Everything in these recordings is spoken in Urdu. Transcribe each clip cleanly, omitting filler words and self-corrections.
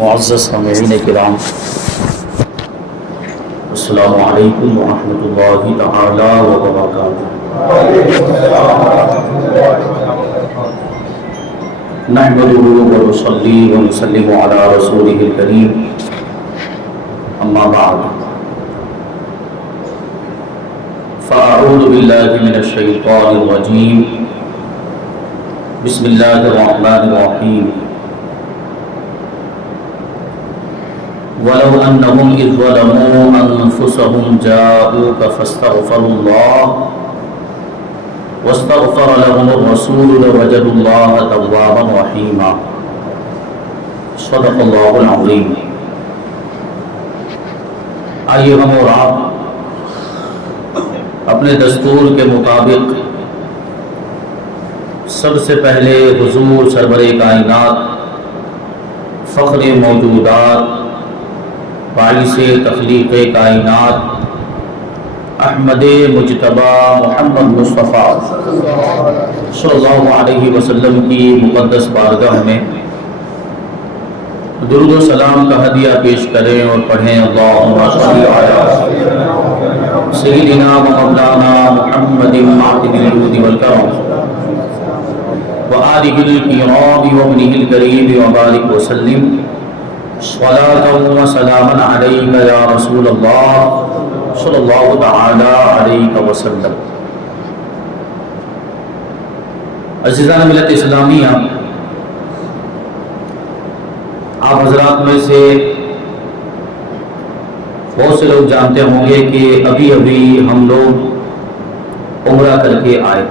معزز سامعین کرام، السلام علیکم ورحمۃ اللہ تعالی وبرکاتہ۔ نحمده ونصلي ونسلم على رسوله الكريم، اما بعد، فاعوذ باللہ من الشیطان الرجیم، بسم اللہ الرحمن الرحیم۔ وَلَوْ أَنَّهُمْ إِذْ ظَلَمُوا أَنفُسَهُمْ جَاءُوكَ فَاسْتَغْفَرُوا اللَّهَ وَاسْتَغْفَرَ لَهُمُ الرَّسُولُ لَوَجَدُوا اللَّهَ تَوَّابًا رَحِيمًا۔ صدق اللہ العظیم۔ آئیے ہم اور آپ اپنے دستور کے مطابق سب سے پہلے حضور سرور کائنات، فخر موجودات، باعث تخلیق کائنات، احمد مجتبی محمد مصطفیٰ صلی اللہ علیہ وسلم کی مقدس بارگاہ میں درود و سلام کا ہدیہ پیش کریں اور پڑھیں، اللہم صلی علی سیدنا و مولانا محمد معدن الجود والکرم وآلہ الکرام وابنہ الکریم وبارک وسلم، صلاۃ و سلام علیک یا رسول اللہ صلی اللہ تعالی علیہ وسلم۔ عزیزان ملت اسلامیہ، آپ حضرات میں سے بہت سے لوگ جانتے ہوں گے کہ ابھی ہم لوگ عمرہ کر کے آئے،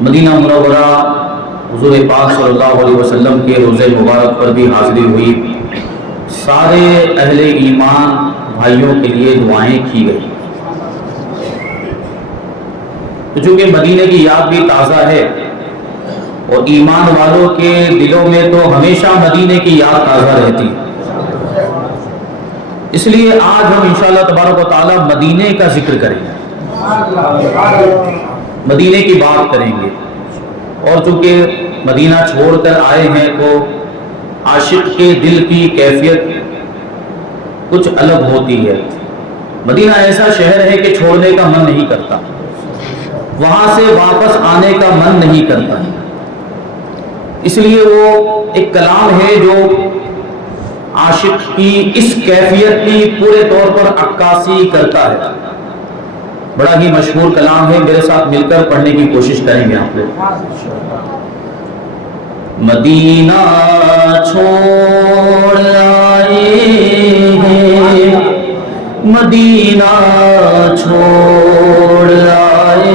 مدینہ منورہ حضور پاک صلی اللہ علیہ وسلم کے روزے مبارک پر بھی حاضری ہوئی، سارے اہل ایمان بھائیوں کے لیے دعائیں کی گئی۔ تو چونکہ مدینے کی یاد بھی تازہ ہے اور ایمان والوں کے دلوں میں تو ہمیشہ مدینے کی یاد تازہ رہتی، اس لیے آج ہم انشاءاللہ تبارک و تعالی مدینے کا ذکر کریں گے، مدینے کی بات کریں گے۔ اور چونکہ مدینہ چھوڑ کر آئے ہیں تو عاشق کے دل کی کیفیت کچھ الگ ہوتی ہے۔ مدینہ ایسا شہر ہے کہ چھوڑنے کا من نہیں کرتا، وہاں سے واپس آنے کا من نہیں کرتا، اس لیے وہ ایک کلام ہے جو عاشق کی اس کیفیت کی پورے طور پر عکاسی کرتا ہے۔ بڑا ہی مشہور کلام ہے، میرے ساتھ مل کر پڑھنے کی کوشش کریں گے آپ لوگ۔ مدینہ چھوڑ آئے ہیں، مدینہ چھوڑ آئے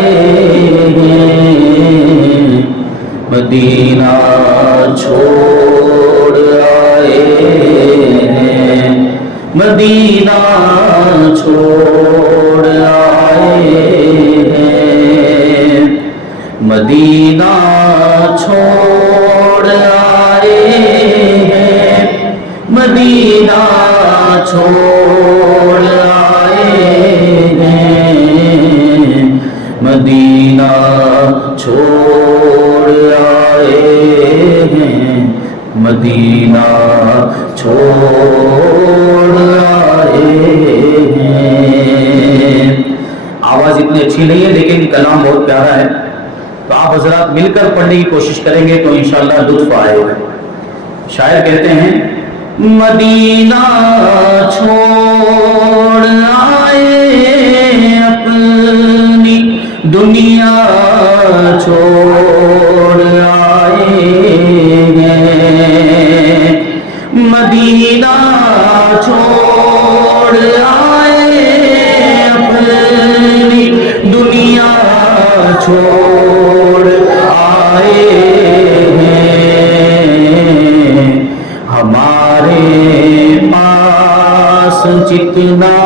ہیں، مدینہ چھوڑ آئے ہیں، مدینہ چھوڑ آئے ہیں، مدینہ چھوڑ آئے ہیں، مدینہ چھوڑ آئے ہیں، مدینہ چھوڑ آئے ہیں، مدینہ چھوڑ آئے ہیں۔ آواز اتنی اچھی نہیں ہے لیکن کلام بہت پیارا ہے، تو آپ حضرات مل کر پڑھنے کی کوشش کریں گے تو انشاءاللہ لطف آئے گا۔ شاعر کہتے ہیں، مدینہ چھوڑ آئے اپنی دنیا چھوڑ آئے ہیں، مدینہ چھوڑ آئے اپنی دنیا چھوڑ آئے ہیں، ہمارے پاس جتنا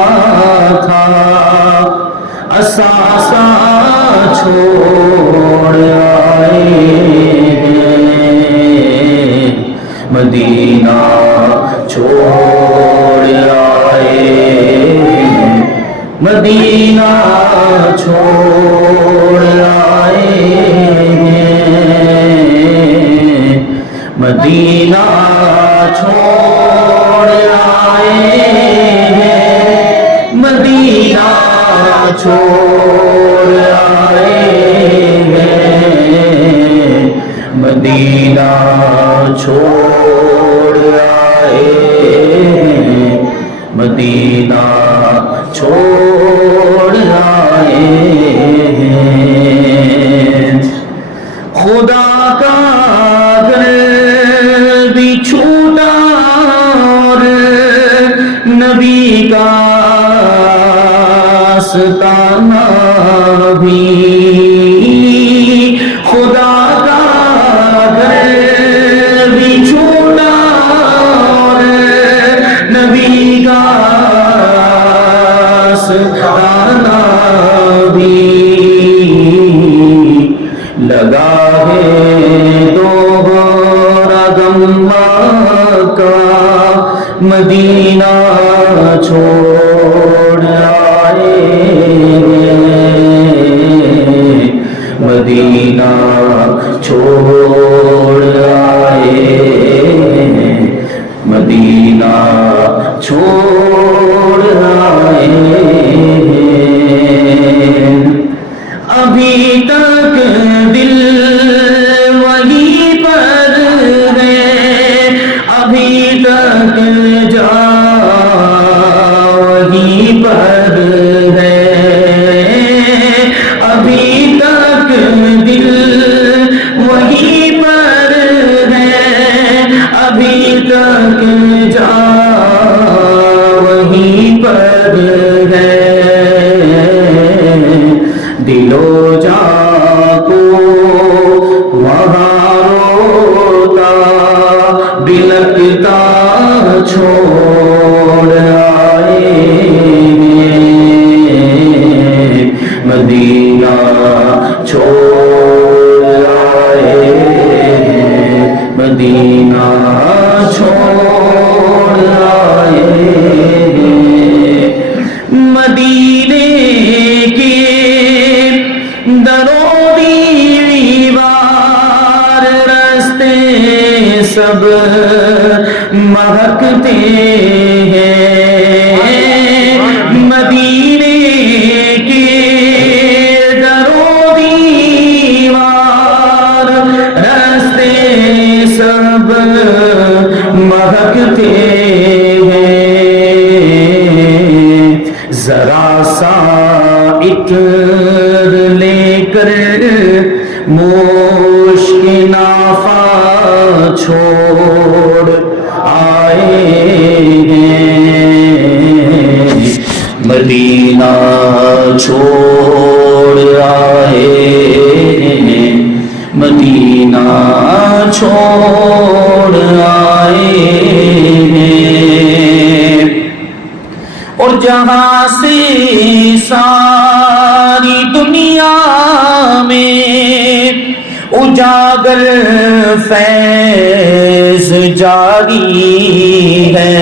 تھا اثاثہ چھوڑ آئے ہیں، مدینہ چھوڑ آئے ہیں، مدینہ چھوڑ آئے ہیں، مدینہ چھوڑ آئے ہیں، مدینہ چھوڑ آئے ہیں، مدینہ چھوڑ آئے ہیں، مدینہ چھوڑ آئے ہیں۔ خدا کا گھر بھی چھوٹا اور نبی کا آستانہ بھی، خدا کا گھر بھی چھوٹا اور نبی کا آستانہ بھی، لگا ہے دوہرا غم کا، مدینہ چھوڑ آئے ہیں، مدینہ چھوڑ آئے ہیں، مدینہ چھوڑ آئے ہیں۔ ابھی تک دل وہی پر ہے، ابھی تک جا وہی پر ہے، ابھی تک دل وہی پر ہے، ابھی تک جا وہی پر ہے، دل و جاں کو وہاں روتا بلکتا چھوڑ آئے ہیں، مدینہ چھوڑ آئے ہیں، مدینہ چھوڑ آئے ہیں۔ مدینے کے درو دیوار رستے سب مہکتے ہیں، مدینے کے درو دیوار رستے سب مہکتے ہیں، ذرا سا عطر لے کر مشک نافہ چھوڑ آئے ہیں، مدینہ چھوڑ آئے ہیں، مدینہ چھوڑ آئے ہیں۔ اور جہاں سے ساری دنیا میں اجاگر فیض جاری ہے،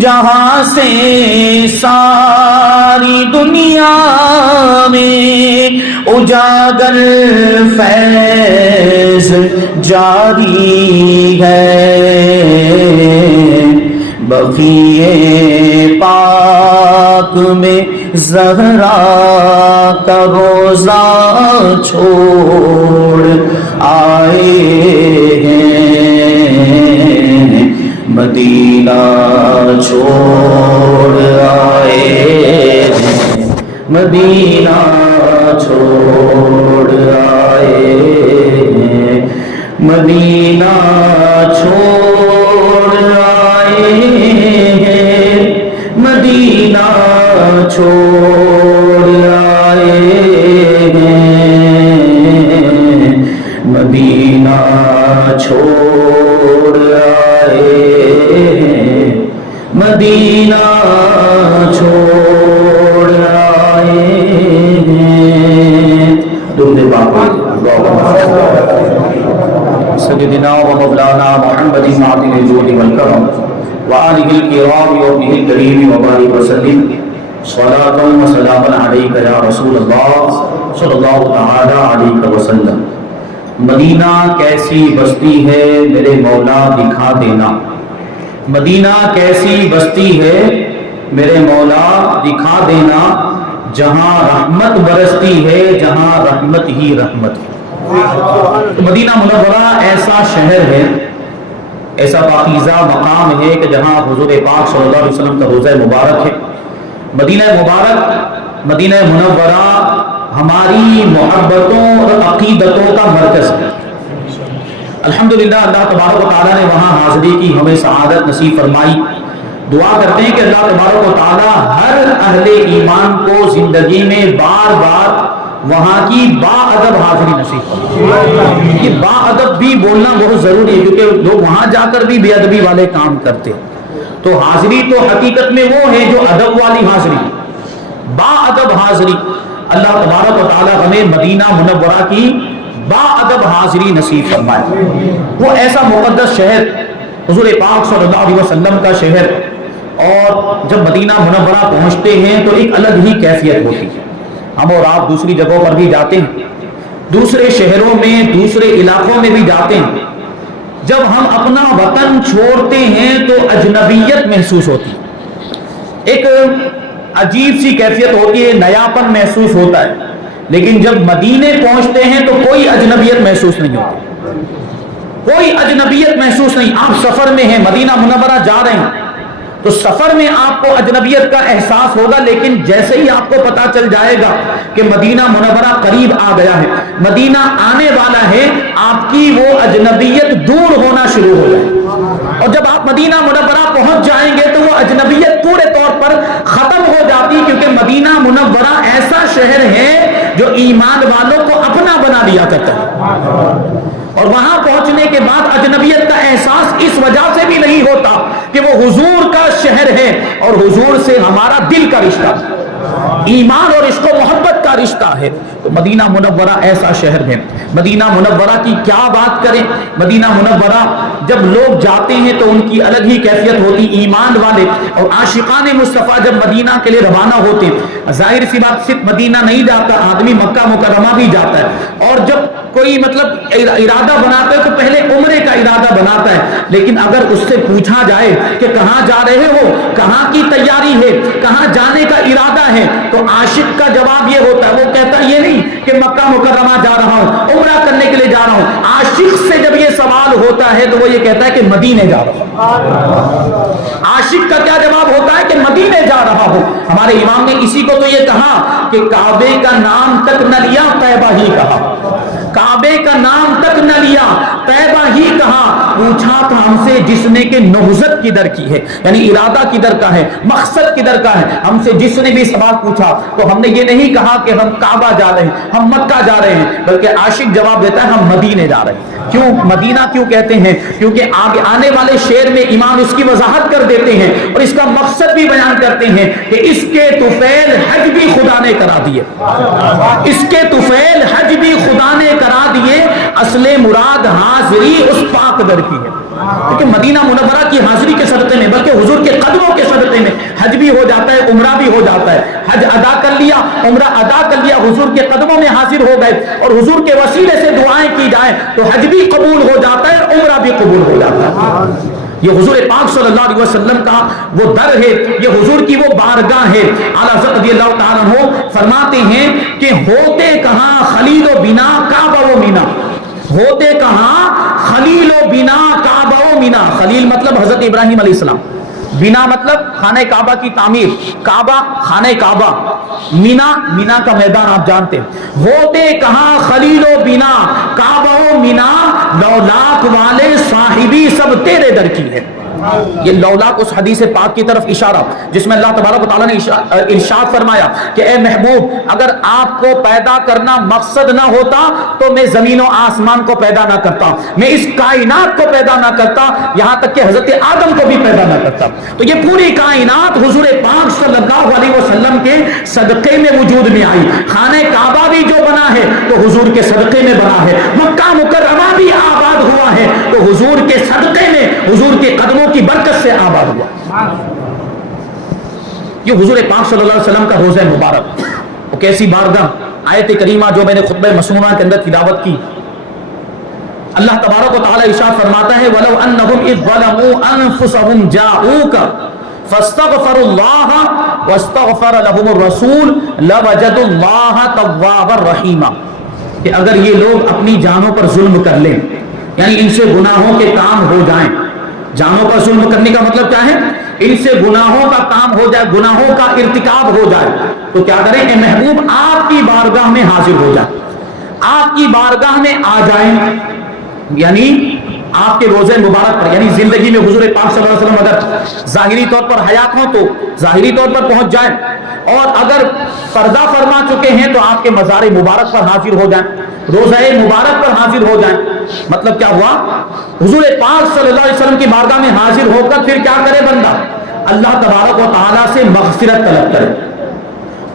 جہاں سے ساری دنیا میں اجاگر فیض جاری ہے، بقیع پاک میں زہرا کا روضہ چھوڑ آئے ہیں، مدینہ چھوڑ آئے ہیں، مدینہ چھوڑ آئے ہیں، مدینہ چھوڑ آئے ہیں، مدینہ چھوڑ آئے ہیں، مدینہ چھوڑ آئے ہیں، مدینہ چھوڑ آئے ہیں۔ درود پاک سیدنا و مولانا محمد معدن الجود والکرم وآلہ الکرام وابنہ الکریم وبارک وسلم، صلاۃ و سلام علیک یا رسول اللہ صلی اللہ تعالی علیہ وسلم۔ مدینہ کیسی بستی ہے میرے مولا دکھا دینا، مدینہ کیسی بستی ہے میرے مولا دکھا دینا، جہاں رحمت برستی ہے، جہاں رحمت ہی رحمت ہے۔ تو مدینہ منورہ ایسا شہر ہے، ایسا پاکیزہ مقام ہے کہ جہاں حضور پاک صلی اللہ علیہ وسلم کا روضہ مبارک ہے۔ مدینہ مبارک، مدینہ منورہ ہماری محبتوں اور عقیدتوں کا مرکز ہے۔ الحمدللہ اللہ تبارک و تعالیٰ نے وہاں حاضری کی ہمیں سعادت نصیب فرمائی۔ دعا کرتے ہیں کہ اللہ تبارک و تعالیٰ ہر اہل ایمان کو زندگی میں بار بار وہاں کی با ادب حاضری نصیب فرمائے۔ یہ با ادب بھی بولنا بہت ضروری ہے، کیونکہ لوگ وہاں جا کر بھی بے ادبی والے کام کرتے ہیں۔ تو حاضری تو حقیقت میں وہ ہے جو ادب والی حاضری، با ادب حاضری۔ اللہ تبارک و تعالیٰ ہمیں مدینہ منورہ کی با ادب حاضری نصیب فرمائے۔ وہ ایسا مقدس شہر، حضور پاک صلی اللہ علیہ وسلم کا شہر، اور جب مدینہ منورہ پہنچتے ہیں تو ایک الگ ہی کیفیت ہوتی ہے۔ ہم اور آپ دوسری جگہوں پر بھی جاتے ہیں، دوسرے شہروں میں، دوسرے علاقوں میں بھی جاتے ہیں، جب ہم اپنا وطن چھوڑتے ہیں تو اجنبیت محسوس ہوتی ہے، ایک عجیب سی کیفیت ہوتی ہے، نیاپن محسوس ہوتا ہے۔ لیکن جب مدینے پہنچتے ہیں تو کوئی اجنبیت محسوس نہیں ہوتی، کوئی اجنبیت محسوس نہیں۔ آپ سفر میں ہیں، مدینہ منورہ جا رہے ہیں تو سفر میں آپ کو اجنبیت کا احساس ہوگا، لیکن جیسے ہی آپ کو پتا چل جائے گا کہ مدینہ منورہ قریب آ گیا ہے، مدینہ آنے والا ہے، آپ کی وہ اجنبیت دور ہونا شروع ہو جائے گی۔ اور جب آپ مدینہ منورہ پہنچ جائیں گے تو وہ اجنبیت پورے طور پر ختم ہو جاتی، کیونکہ مدینہ منورہ ایسا شہر ہے جو ایمان والوں کو اپنا بنا لیا کرتا ہے۔ اور وہاں پہنچنے کے بعد اجنبیت کا احساس اس وجہ سے بھی نہیں ہوتا کہ وہ حضور کا شہر ہے اور حضور سے ہمارا دل کا رشتہ، ایمان اور عشق و محبت کا رشتہ ہے۔ تو مدینہ منورہ ایسا شہر ہے۔ مدینہ منورہ کی کیا بات کریں، مدینہ منورہ جب لوگ جاتے ہیں تو ان کی الگ ہی کیفیت ہوتی۔ ایمان والے اور عاشقان مصطفیٰ جب مدینہ کے لیے روانہ ہوتے ہیں، ظاہر سی بات صرف مدینہ نہیں جاتا، آدمی مکہ مکرمہ بھی جاتا ہے، اور جب کوئی مطلب ارادہ بناتا ہے تو پہلے عمرے کا ارادہ بناتا ہے۔ لیکن اگر اس سے پوچھا جائے کہ کہاں جا رہے ہو، کہاں کی تیاری ہے، کہاں جانے کا ارادہ ہے، تو عاشق کا جواب یہ ہوتا ہے، وہ کہتا یہ نہیں کہ مکہ مکرمہ جا رہا ہوں، عمرہ کرنے کے لیے جا رہا ہوں۔ عاشق سے جب یہ سوال ہوتا ہے تو وہ یہ کہتا ہے کہ مدینے جا رہا ہوں۔ عاشق کا کیا جواب ہوتا ہے کہ مدینے جا رہا ہوں۔ ہمارے امام نے اسی کو تو یہ کہا کہ کعبے کا نام تک نہ لیا، طیبہ ہی کہا، کعبے کا نام تک نہ لیا، طیبہ ہی کہا۔ پوچھا تھا ہم سے جس نے کہ نہضت کدھر کی ہے، یعنی ارادہ کدھر کا ہے، مقصد کدھر کا ہے۔ ہم سے جس نے بھی سوال پوچھا تو ہم نے یہ نہیں کہا کہ ہم کعبہ جا رہے ہیں، ہم مکہ جا رہے ہیں، بلکہ عاشق جواب دیتا ہے ہم مدینے جا رہے ہیں۔ کیوں مدینہ کیوں کہتے ہیں؟ کیونکہ آگے آنے والے شعر میں امام اس کی وضاحت کر دیتے ہیں اور اس کا مقصد بھی بیان کرتے ہیں کہ اس کے طفیل حج بھی خدا نے کرا دیے، اس کے طفیل حج بھی خدا نے کرا دیے، اصل مراد حاضری اس پاک در کی ہے۔ کیونکہ مدینہ منورہ کی حاضری کے صدقے میں، بلکہ حضور کے قدموں کے صدقے میں حج بھی ہو جاتا ہے، عمرہ بھی ہو جاتا ہے۔ حج ادا کر لیا، عمرہ ادا کر لیا، حضور کے قدموں میں حاضر ہو گئے، اور حضور کے وسیلے سے دعائیں کی جائیں تو حج بھی قبول ہو جاتا ہے اور عمرہ بھی قبول ہو جاتا ہے۔ یہ حضور پاک صلی اللہ علیہ وسلم کا وہ در ہے، یہ حضور کی وہ بارگاہ ہے۔ اعلیٰ حضرت رضی اللہ تعالیٰ عنہ فرماتے ہیں کہ ہوتے کہاں خلیل و بنا کعبہ و مینا، ہوتے کہاں خلیل و بنا کعبہ و مینا۔ خلیل مطلب حضرت ابراہیم علیہ السلام، بنا مطلب خانہ کعبہ کی تعمیر، کعبہ خانہ کعبہ، مینا مینا کا میدان آپ جانتے ہیں۔ ہوتے کہاں خلیل و بنا کعبہ و مینا، لولاک والے صاحبی سب تیرے در کی ہے۔ یہ لولاک اس حدیث پاک کی طرف اشارہ جس میں اللہ تبارک و تعالیٰ نے ارشاد فرمایا کہ اے محبوب اگر آپ کو پیدا کرنا مقصد نہ ہوتا تو میں زمین و آسمان کو پیدا نہ کرتا، میں اس کائنات کو پیدا نہ کرتا، یہاں تک کہ حضرت آدم کو بھی پیدا نہ کرتا۔ تو یہ پوری کائنات حضور پاک صلی اللہ علیہ وسلم کے صدقے میں وجود میں آئی۔ خانہ کعبہ بھی جو بنا ہے تو حضور کے صدقے میں بنا ہے، مکہ مکرمہ بھی آباد ہوا ہے تو حضور کے صدقے میں، حضور کے قدموں کی برکت سے آباد ہوا۔ یہ حضور پاک صلی اللہ علیہ وسلم کا روضہ مبارک، وہ کیسی بارگاہ۔ آیت کریمہ جو میں نے خطبہ مسنونہ کے اندر تلاوت کی، اللہ تبارک و تعالی ارشاد فرماتا ہے وَلَوْ أَنَّهُمْ إِذْ ظَلَمُوا أَنفُسَهُمْ جَاءُوكَ فَاسْتَغْفَرُوا اللَّهَ وَاسْتَغْفَرَ لَهُمُ الرَّسُولُ لَوَجَدُوا اللَّهَ تَوَّابًا رَحِيمًا، کہ اگر یہ لوگ اپنی جانوں پر ظلم کر لیں، یعنی ان سے گناہوں کے کام ہو جائیں، جانوں پر ظلم کرنے کا مطلب کیا ہے؟ ان سے گناہوں کا کام ہو جائے، گناہوں کا ارتکاب ہو جائے، تو کیا کریں؟ اے محبوب آپ کی بارگاہ میں حاضر ہو جائیں، آپ کی بارگاہ میں آ جائیں، یعنی آپ کے روزے مبارک پر، یعنی زندگی میں حضور پاک صلی اللہ علیہ وسلم اگر ظاہری طور پر حیات ہوں تو ظاہری طور پر پہنچ جائیں، اور اگر پردہ فرما چکے ہیں تو آپ کے مزار مبارک پر حاضر ہو جائیں، روزہ مبارک پر حاضر ہو جائیں۔ مطلب کیا ہوا؟ حضور پاک صلی اللہ علیہ وسلم کی بارگاہ میں حاضر ہو کر پھر کیا کرے بندہ؟ اللہ تبارک و تعالیٰ سے مغفرت طلب کرے،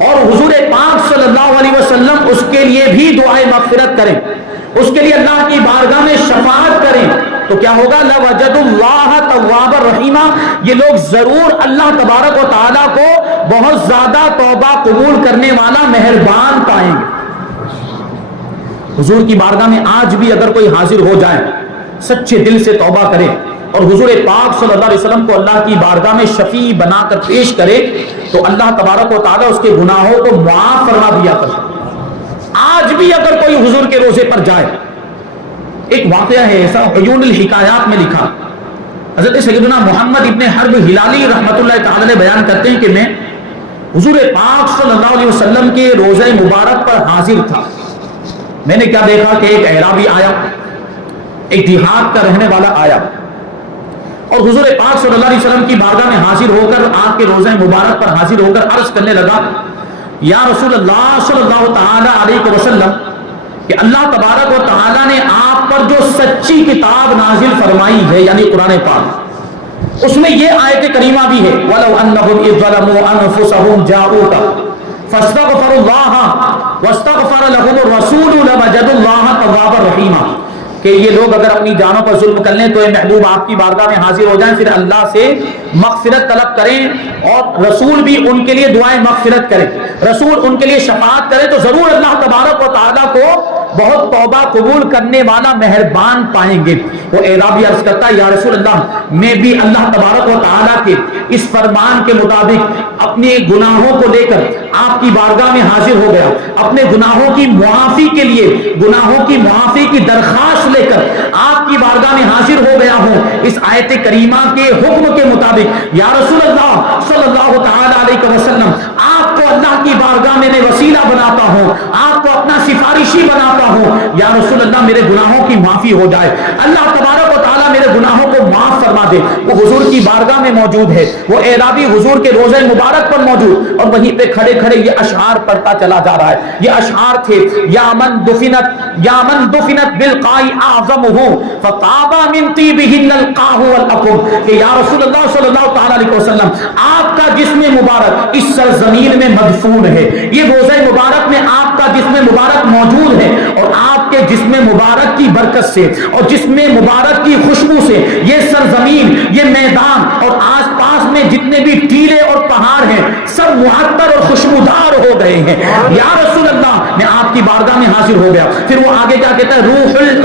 اور حضور پاک صلی اللہ علیہ وسلم اس کے لیے بھی دعائے مغفرت کریں، اس کے لیے اللہ کی بارگاہ میں شفاعت کریں، تو کیا ہوگا؟ لَوَجَدُوا اللَّهَ تَوَّابًا رَحِيمًا، یہ لوگ ضرور اللہ تبارک و تعالیٰ کو بہت زیادہ توبہ قبول کرنے والا مہربان پائیں گے۔ حضور کی بارگاہ میں آج بھی اگر کوئی حاضر ہو جائے، سچے دل سے توبہ کرے اور حضور پاک صلی اللہ علیہ وسلم کو اللہ کی بارگاہ میں شفیع بنا کر پیش کرے، تو اللہ تبارک و تعالیٰ اس کے گناہوں کو معاف فرما دیا کرتا ہے۔ آج بھی اگر کوئی حضور کے روزے پر جائے، ایک واقعہ ہے ایسا، عیون الحکایات میں لکھا، حضرت سیدنا محمد ابن حرب ہلالی رحمۃ اللہ تعالی نے بیان کرتے ہیں کہ میں حضور پاک صلی اللہ علیہ وسلم کے روزہ مبارک پر حاضر تھا۔ میں نے کیا دیکھا کہ ایک اعرابی آیا، ایک دیہات کا رہنے والا آیا، اور حضور پاک صلی اللہ علیہ وسلم کی بارگاہ میں حاضر ہو کر، آپ کے روزہ مبارک پر حاضر ہو کر عرض کرنے لگا، یا رسول اللہ صلی اللہ تعالی علیہ وسلم، کہ اللہ تبارک و تعالیٰ نے آپ پر جو سچی کتاب نازل فرمائی ہے، یعنی قرآن پاک، اس میں یہ آیت کریمہ بھی ہے وَلَوْ أَنَّهُمْ إِذْ ظَلَمُوا أَنفُسَهُمْ جَاءُوكَ فَاسْتَغْفَرُوا اللَّهَ وَاسْتَغْفَرَ لَهُمُ الرَّسُولُ لَوَجَدُوا اللَّهَ تَوَّابًا رَحِيمًا، کہ یہ لوگ اگر اپنی جانوں پر ظلم کر لیں تو اے محبوب آپ کی بارگاہ میں حاضر ہو جائیں، پھر اللہ سے مغفرت طلب کریں، اور رسول بھی ان کے لیے دعائیں مغفرت کریں، رسول ان کے لیے شفاعت کرے، تو ضرور اللہ تبارک و تعالیٰ کو بہت توبہ قبول کرنے والا مہربان پائیں گے۔ وہ اعرابی عرض کرتا ہے، یا رسول اللہ، میں بھی اللہ تبارک و تعالیٰ کے اس فرمان کے مطابق اپنے گناہوں کو لے کر آپ کی بارگاہ میں حاضر ہو گیا، اپنے گناہوں کی معافی کے لیے، گناہوں کی معافی کی درخواست لے کر آپ کی بارگاہ میں حاضر ہو گیا ہوں اس آیت کریمہ کے حکم کے مطابق۔ یا رسول اللہ صلی اللہ تعالی علیہ وسلم، آپ کو اللہ کی بارگاہ میں میں وسیلہ بناتا ہوں، آپ کو اپنا سفارشی بناتا ہوں، یا رسول اللہ میرے گناہوں کی معافی ہو جائے، اللہ تبارک و تعالیٰ میرے گناہوں کو معاف فرما دے۔ وہ حضور کی بارگاہ میں موجود ہے، وہ اعرابی حضور کے روزہ مبارک پر موجود، اور وہیں پہ کھڑے کھڑے یہ اشعار پڑھتا چلا جا رہا ہے۔ یہ اشعار تھے، یا من دفنت بالقاء اعظمہ فطاب من طیبہن القاہ والاقم، کہ یا رسول اللہ صلی اللہ تعالی علیہ وسلم، آپ کا جسم مبارک اس سرزمین میں مدفون ہے، یہ روزہ مبارک میں آپ کا جسم مبارک موجود ہے، اور آپ کے جسم مبارک کی برکت سے اور جسم مبارک کی خوشبو سے یہ سرزمین، یہ میدان اور آس پاس میں جتنے بھی ٹیلے اور پہاڑ ہیں سب معطر اور خوشبودار ہو گئے ہیں۔ یا رسول اللہ، میں آپ کی بارگاہ میں حاضر ہو گیا۔ پھر وہ آگے کیا کہتا ہے،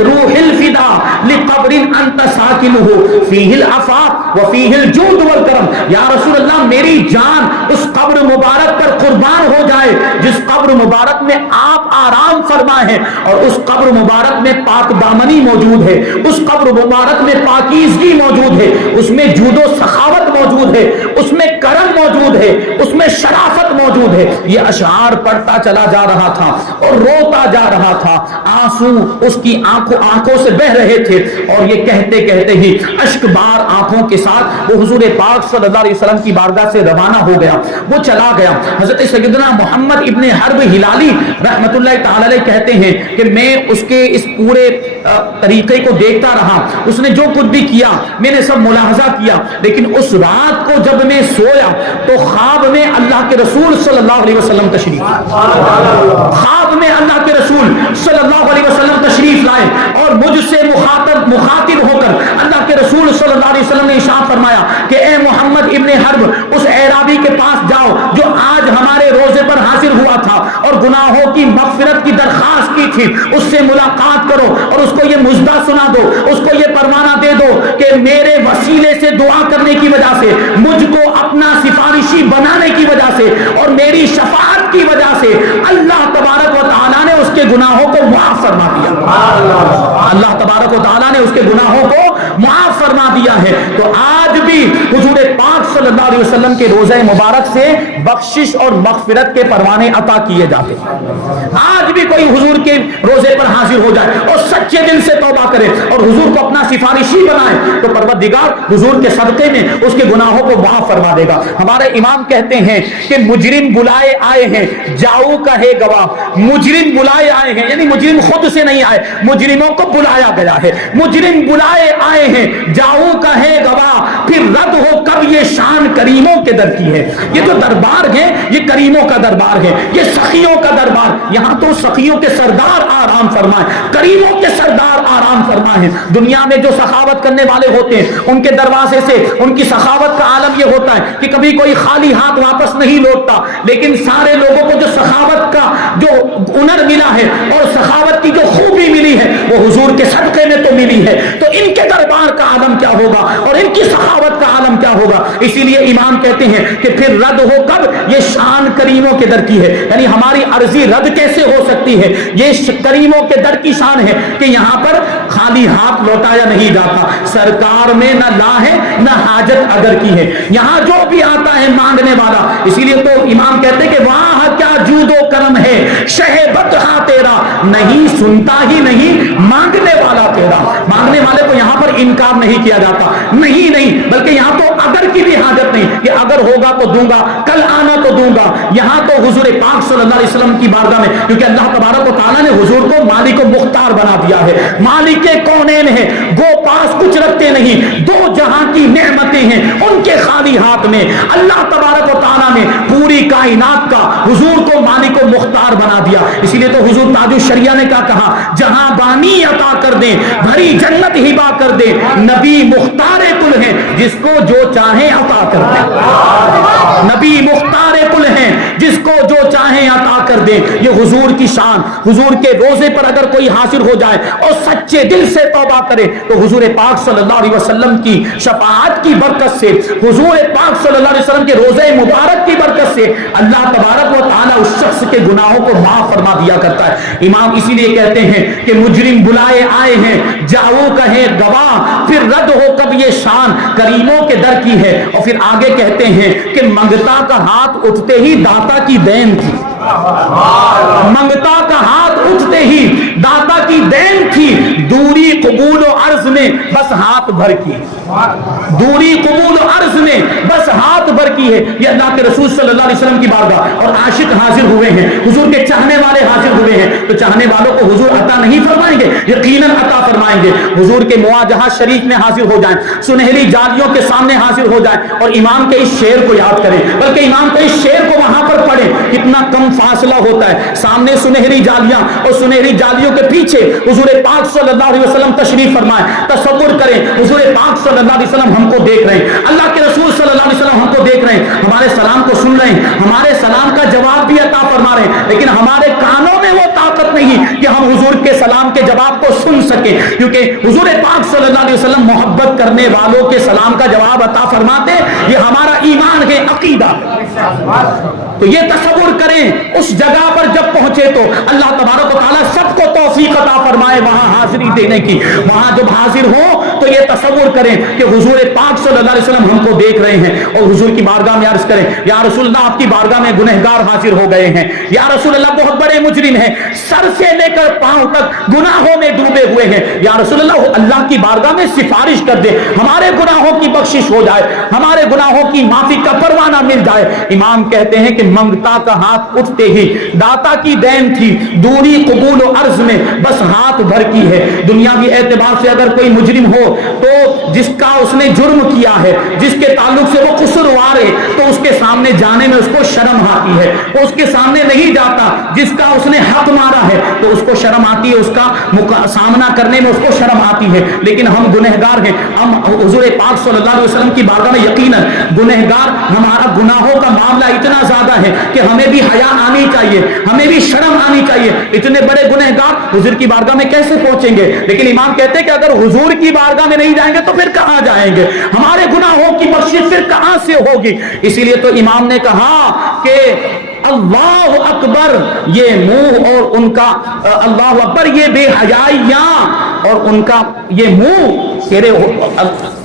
روح الفدا لقبر انت ساکنہ فیہ العفاف وفیہ الجود والکرم، یا رسول اللہ میری جان اس قبر مبارک پر قربان ہو جائے جس قبر مبارک میں آپ آرام فرما ہے، اور اس قبر مبارک میں پاک دامنی موجود ہے، اس قبر مبارک میں پاکیزگی موجود ہے، اس میں جود و سخاوت موجود ہے، اس میں کرم موجود ہے، اس میں شرافت موجود ہے۔ یہ اشعار پڑھتا چلا جا رہا تھا اور روتا جا رہا تھا، آنسو اس کی آنکھوں سے بہ رہے تھے، اور یہ کہتے کہتے ہی اشک بار آنکھوں کے ساتھ وہ حضور پاک صلی اللہ علیہ وسلم کی بارگاہ سے روانہ ہو گیا، وہ چلا گیا۔ حضرت سیدنا محمد ابن حرب ہلالی رحمۃ اللہ تعالی علیہ کہتے ہیں کہ میں اس کے اس پورے طریقے کو دیکھتا رہا، اس نے جو کچھ بھی کیا میں نے سب ملاحظہ کیا، لیکن اس رات کو جب میں سویا تو خواب میں اللہ کے رسول صلی اللہ علیہ وسلم تشریف خواب میں اللہ کے رسول صلی اللہ علیہ وسلم تشریف لائے، اور مجھ سے مخاطب ہو کر اللہ کے رسول صلی اللہ علیہ وسلم نے ارشاد فرمایا کہ اے محمد ابن حرب، اس اعرابی کے پاس جاؤ جو آج ہمارے روزے پر حاضر ہوا تھا، اور اور گناہوں کی مغفرت کی درخواست کی تھی، اس سے ملاقات کرو اور اس کو یہ مژدہ سنا دو، اس کو یہ پروانہ دے دو کہ میرے وسیلے سے دعا کرنے کی وجہ سے، مجھ کو اپنا سفارشی بنانے کی وجہ سے اور میری شفاعت کی وجہ سے اللہ تبارک و تعالیٰ نے اس کے گناہوں کو معاف فرما دیا۔ اللہ تبارک و تعالیٰ نے اس کے گناہوں کو معاف فرما دیا ہے۔ تو آج بھی حضور پاک صلی اللہ علیہ وسلم کے روزہ مبارک سے بخشش اور مغفرت کے پروانے عطا کیے جاتے ہیں۔ آج بھی کوئی حضور کے روزے پر حاضر ہو جائے اور سچے دل سے توبہ کرے اور حضور کو اپنا سفارشی بنائے تو پروردگار حضور کے صدقے میں اس کے گناہوں کو معاف فرما دے گا۔ ہمارے امام کہتے ہیں کہ مجرم بلائے آئے ہیں جاؤ کا ہے گواہ، مجرم بلائے آئے ہیں، یعنی مجرم خود سے نہیں آئے، مجرموں کو بلایا گیا ہے۔ مجرم بلائے آئے ہیں جاؤ کا ہے گواہ، پھر رد ہو کب یہ شان کریموں کے در کی ہے۔ یہ جو دربار ہے یہ کریموں کا دربار ہے، یہ سخیوں کا دربار۔ یہاں تو سخیوں کے سردار آرام فرمائے، کریموں کے سردار آرام فرمائے۔ دنیا میں جو سخاوت کرنے والے ہوتے ہیں ان کے دروازے سے ان کی سخاوت کا عالم یہ ہوتا ہے کہ کبھی کوئی خالی ہاتھ واپس نہیں لوٹتا، لیکن سارے لوگوں کو جو سخاوت کا جو ہنر ملا ہے اور سخاوت کی جو خوبی ملی ہے وہ حضور کے صدقے میں تو ملی ہے، تو ان کے دربار کا عالم کیا ہوگا اور ان کی سخاوت کا عالم کیا ہوگا۔ اسی لیے امام کہتے ہیں کہ پھر رد ہو کب یہ شان کریموں کے در کی ہے، یعنی ہماری عرضی رد کیسے ہو سکتی ہے؟ یہ کریموں کے در کی شان ہے کہ یہاں پر خالی ہاتھ لوٹایا نہیں جاتا، سرکار میں نہ لا ہے نہ حاجت اگر کی ہے، یہاں جو بھی آتا ہے مانگنے والا۔ اسی لیے تو امام کہتے ہیں کہ وہاں کیا جود و کرم ہے شہ بدخا تیرا، نہیں سنتا ہی نہیں مانگنے والا تیرا۔ مانگنے والے کو یہاں پر انکار نہیں کیا جاتا، نہیں بلکہ یہاں تو اگر کی بھی حاجت نہیں کہ اگر ہوگا تو دوں گا، کل آنا تو دوں گا۔ یہاں تو حضور پاک صلی اللہ علیہ وسلم کی بارگاہ میں، کیونکہ اللہ تبارک و تعالیٰ نے حضور کو مالک و مختار بنا دیا ہے، مالک کونین ہے، گو پاس کچھ رکھتے نہیں، دو جہاں کی نعمتیں ہیں ان کے خالی ہاتھ میں اللہ تبارک و تعالیٰ نے پوری کائنات کا حضور کو مالک و مختار بنا دیا۔ اسی لیے تو حضور تاج الشریعہ نے کیا کہا، جہاں بانی عطا کر دیں، بھری جنت ہبا کر دیں، نبی مختار کل ہیں جس کو جو چاہیں عطا کر دیں، نبی مختار کل ہیں جس کو جو چاہیں عطا کر دیں۔ یہ حضور کی شان، حضور کے روزے پر اگر کوئی حاضر ہو جائے اور سچے دل سے توبہ کرے تو حضور پاک صلی اللہ علیہ وسلم کی شفاعت کی برکت سے، حضور پاک صلی اللہ علیہ وسلم کے روزے مبارک کی برکت سے اللہ تبارک و تعالی اس شخص کے گناہوں کو معاف فرما دیا کرتا ہے۔ امام اسی لیے کہتے ہیں کہ مجرم بلائے آئے ہیں جاؤ کہے گواہ، پھر رد ہو کب یہ شان کریموں کے در کی ہے۔ اور پھر آگے کہتے ہیں کہ منگتا کا ہاتھ اٹھتے ہی داتا کی دین تھی، منگتا کا ہاتھ اٹھتے ہی داتا کی دین تھی، دوری قبول و عرض میں بس ہاتھ بھر کی، دوری قبول و عرض میں بس ہاتھ بھر کی ہے۔ یہ اللہ کے رسول صلی اللہ علیہ وسلم کی بارگاہ اور عاشق حاضر ہوئے ہیں، حضور کے چاہنے والے حاضر ہوئے ہیں، تو چاہنے والوں کو حضور عطا نہیں فرمائیں گے، یقیناً عطا فرمائیں گے۔ حضور کے مواجہہ شریف میں حاضر ہو جائیں، سنہری جالیوں کے سامنے حاضر ہو جائیں اور امام کے اس شعر کو یاد کریں، بلکہ امام کے اس شعر کو وہاں پر پڑھیں، کتنا کم فاصلہ ہوتا ہے، سامنے سنہری جالیاں اور سنہری جالیوں کے پیچھے حضور پاک صلی اللہ علیہ وسلم تشریف فرمائے۔ تصور کریں حضور پاک صلی اللہ علیہ وسلم ہم کو دیکھ رہے ہیں، اللہ کے رسول صلی اللہ علیہ وسلم ہم کو دیکھ رہے ہیں، ہمارے سلام کو سن رہے ہیں، ہمارے سلام کا جواب بھی عطا فرما رہے ہیں، لیکن ہمارے کانوں میں وہ طاقت نہیں کہ ہم حضور کے سلام کے جواب کو سن سکیں، کیونکہ حضور پاک صلی اللہ علیہ وسلم محبت کرنے والوں کے سلام کا جواب عطا فرماتے، یہ ہمارا ایمان ہے، عقیدہ۔ تو یہ تصور کریں اس جگہ پر جب پہنچے تو اللہ تبارک و تعالیٰ سب کو توفیق عطا فرمائے وہاں حاضری دینے کی۔ وہاں جب حاضر ہو تو یہ تصور کریں کہ حضور پاک صلی اللہ علیہ وسلم ہم کو دیکھ رہے ہیں اور حضور کی بارگاہ میں عرض کریں یا رسول اللہ آپ کی بارگاہ میں گنہگار حاضر ہو گئے ہیں، یا رسول اللہ بہت بڑے مجرم ہیں، سر سے لے کر پاؤں تک گناہوں میں ڈوبے ہوئے ہیں، یا رسول اللہ کی بارگاہ میں سفارش کر دے، ہمارے گناہوں کی بخشش ہو جائے، ہمارے گناہوں کی معافی کا پروانہ مل جائے۔ امام کہتے ہیں کہ منگتا کا ہاتھ اٹھتے ہی داتا کی دین تھی، دوری قبول و عرض میں بس ہاتھ بھر کی ہے۔ دنیاوی اعتبار سے اگر کوئی مجرم ہو تو جس کا اس نے جرم کیا ہے، جس کے تعلق سے وہ قصوروار ہے، تو اس کے سامنے جانے میں اس کو شرم آتی ہے، وہ اس کے سامنے نہیں جاتا جس کا اس نے حق مارا ہے تو اس کو شرم آتی ہے، اس کا سامنا کرنے میں اس کو شرم آتی ہے۔ لیکن ہم گنہگار ہیں، ہم حضور پاک صلی اللہ علیہ وسلم کی بارگاہ میں یقیناً گنہگار، ہمارا گناہوں کا معاملہ اتنا زیادہ ہے کہ ہمیں بھی حیا آنی چاہیے، ہمیں بھی شرم آنی چاہیے۔ اتنے بڑے گنہگار حضور کی بارگاہ میں کیسے پہنچیں گے؟ لیکن امام کہتے ہیں کہ اگر حضور کی بارگاہ میں نہیں جائیں گے تو پھر کہاں جائیں گے؟ ہمارے گناہوں کی بخشش پھر کہاں سے ہوگی؟ اسی لیے تو امام نے کہا کہ اللہ اکبر یہ منہ اور ان کا اللہ اکبر یہ بے حیائیاں اور ان کا یہ منہ تیرے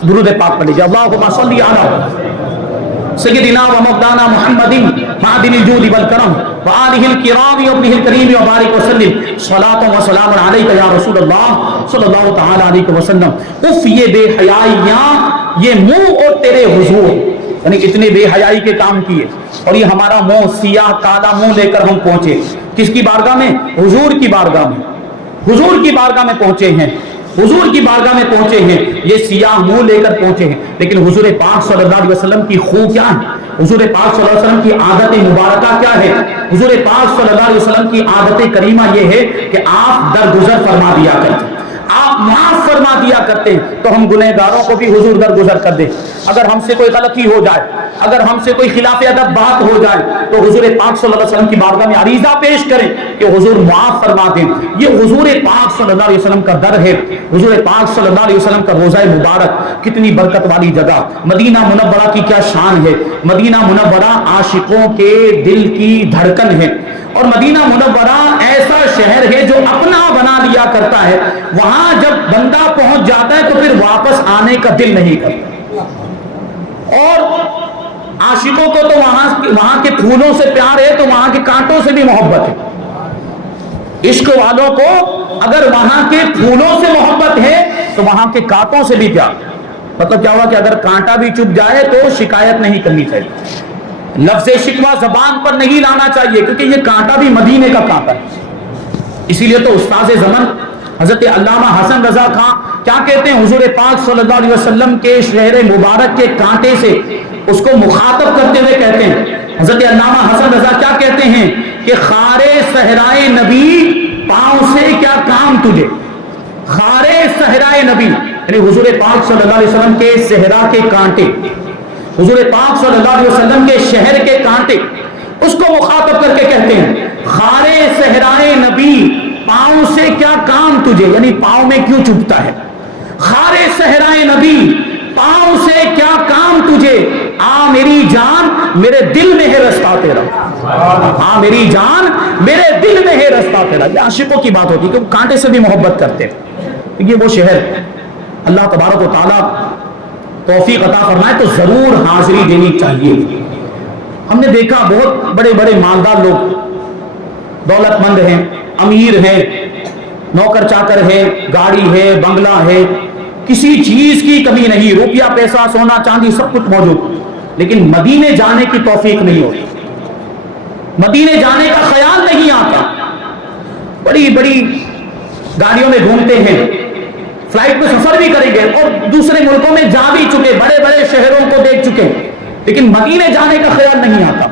درود پاک پڑھ لیجیے، اللہم صلی علی سیدنا و مولانا محمد معدن الجود والکرم وآلہ الکرام وابنہ الکریم وبارک وسلم صلاۃ و سلام علیک یا رسول اللہ صلی اللہ تعالی علیہ وسلم۔ اف یہ بے حیائیاں، یہ منہ اور تیرے حضور، یعنی اتنے بے حیائی کے کام کیے اور یہ ہمارا منہ سیاہ کالا منہ لے کر ہم پہنچے کس کی بارگاہ میں؟ حضور کی بارگاہ میں، حضور کی بارگاہ میں پہنچے ہیں، حضور کی بارگاہ میں پہنچے ہیں، یہ سیاہ منہ لے کر پہنچے ہیں۔ لیکن حضور پاک صلی اللہ علیہ وسلم کی خو کیا ہے؟ حضور پاک صلی اللہ علیہ وسلم کی عادت مبارکہ کیا ہے؟ حضور پاک صلی اللہ علیہ وسلم کی عادت کریمہ یہ ہے کہ آپ درگزر فرما دیا کرتے ہیں، آپ معاف فرما دیا کرتے ہیں۔ تو ہم گنہگاروں کو بھی حضور درگزر کر دیں، اگر ہم سے کوئی غلطی ہو جائے، اگر ہم سے کوئی خلاف ادب بات ہو جائے تو حضور پاک صلی اللہ علیہ وسلم کی بارگاہ میں عریضہ پیش کریں کہ حضور معاف فرما دیں۔ یہ حضور پاک صلی اللہ علیہ وسلم کا در ہے، حضور پاک صلی اللہ علیہ وسلم کا روضہ مبارک، کتنی برکت والی جگہ، مدینہ منورہ کی کیا شان ہے۔ مدینہ منورہ عاشقوں کے دل کی دھڑکن ہے، اور مدینہ منورہ ایسا شہر ہے جو اپنا بنا لیا کرتا ہے، وہاں جب بندہ پہنچ جاتا ہے تو پھر واپس آنے کا دل نہیں کرتا۔ اور عاشقوں کو تو وہاں کے پھولوں سے پیار ہے تو وہاں کے کانٹوں سے بھی محبت ہے۔ عشق والوں کو اگر وہاں کے پھولوں سے محبت ہے تو وہاں کے کانٹوں سے بھی پیار۔ مطلب کیا ہوا کہ اگر کانٹا بھی چپ جائے تو شکایت نہیں کرنی چاہیے، لفظ شکوہ زبان پر نہیں لانا چاہیے، کیونکہ یہ کانٹا بھی مدینے کا کانٹا ہے۔ اسی لیے تو استاذ زمن حضرت علامہ حسن رضا خان کیا کہتے ہیں؟ حضور پاک صلی اللہ علیہ وسلم کے شہر مبارک کے کانٹے سے اس کو مخاطب کرتے ہوئے کہتے ہیں، حضرت علامہ حسن رضا کیا کہتے ہیں کہ خارے صحرائے نبی پاؤں سے کیا کام تجھے، خارے صحرائے نبی یعنی حضور پاک صلی اللہ علیہ وسلم کے صحرا کے کانٹے، حضور پاک صلی اللہ علیہ وسلم کے شہر کے کانٹے، اس کو مخاطب کر کے کہتے ہیں خارے صحرائے نبی پاؤں سے کیا کام تجھے، یعنی پاؤں میں کیوں چبھتا ہے؟ خارے صحرائے نبی پاؤں سے کیا کام تجھے، آ میری جان میرے دل میں ہے رستہ تیرا، آ میری جان میرے دل میں ہے رستہ تیرا۔ یہ عاشقوں کی بات ہوتی ہے کہ وہ کانٹے سے بھی محبت کرتے ہیں۔ یہ وہ شہر اللہ تبارک و تعالیٰ توفیق عطا فرمائے تو ضرور حاضری دینی چاہیے۔ ہم نے دیکھا بہت بڑے بڑے مالدار لوگ، دولت مند ہیں، امیر ہیں، نوکر چاکر ہے، گاڑی ہے، بنگلہ ہے، کسی چیز کی کمی نہیں، روپیہ پیسہ سونا چاندی سب کچھ موجود، لیکن مدینے جانے کی توفیق نہیں ہوتی، مدینے جانے کا خیال نہیں آتا۔ بڑی بڑی گاڑیوں میں گھومتے ہیں، فلائٹ میں سفر بھی کریں گے اور دوسرے ملکوں میں جا بھی چکے، بڑے بڑے شہروں کو دیکھ چکے، لیکن مدینے جانے کا خیال نہیں آتا،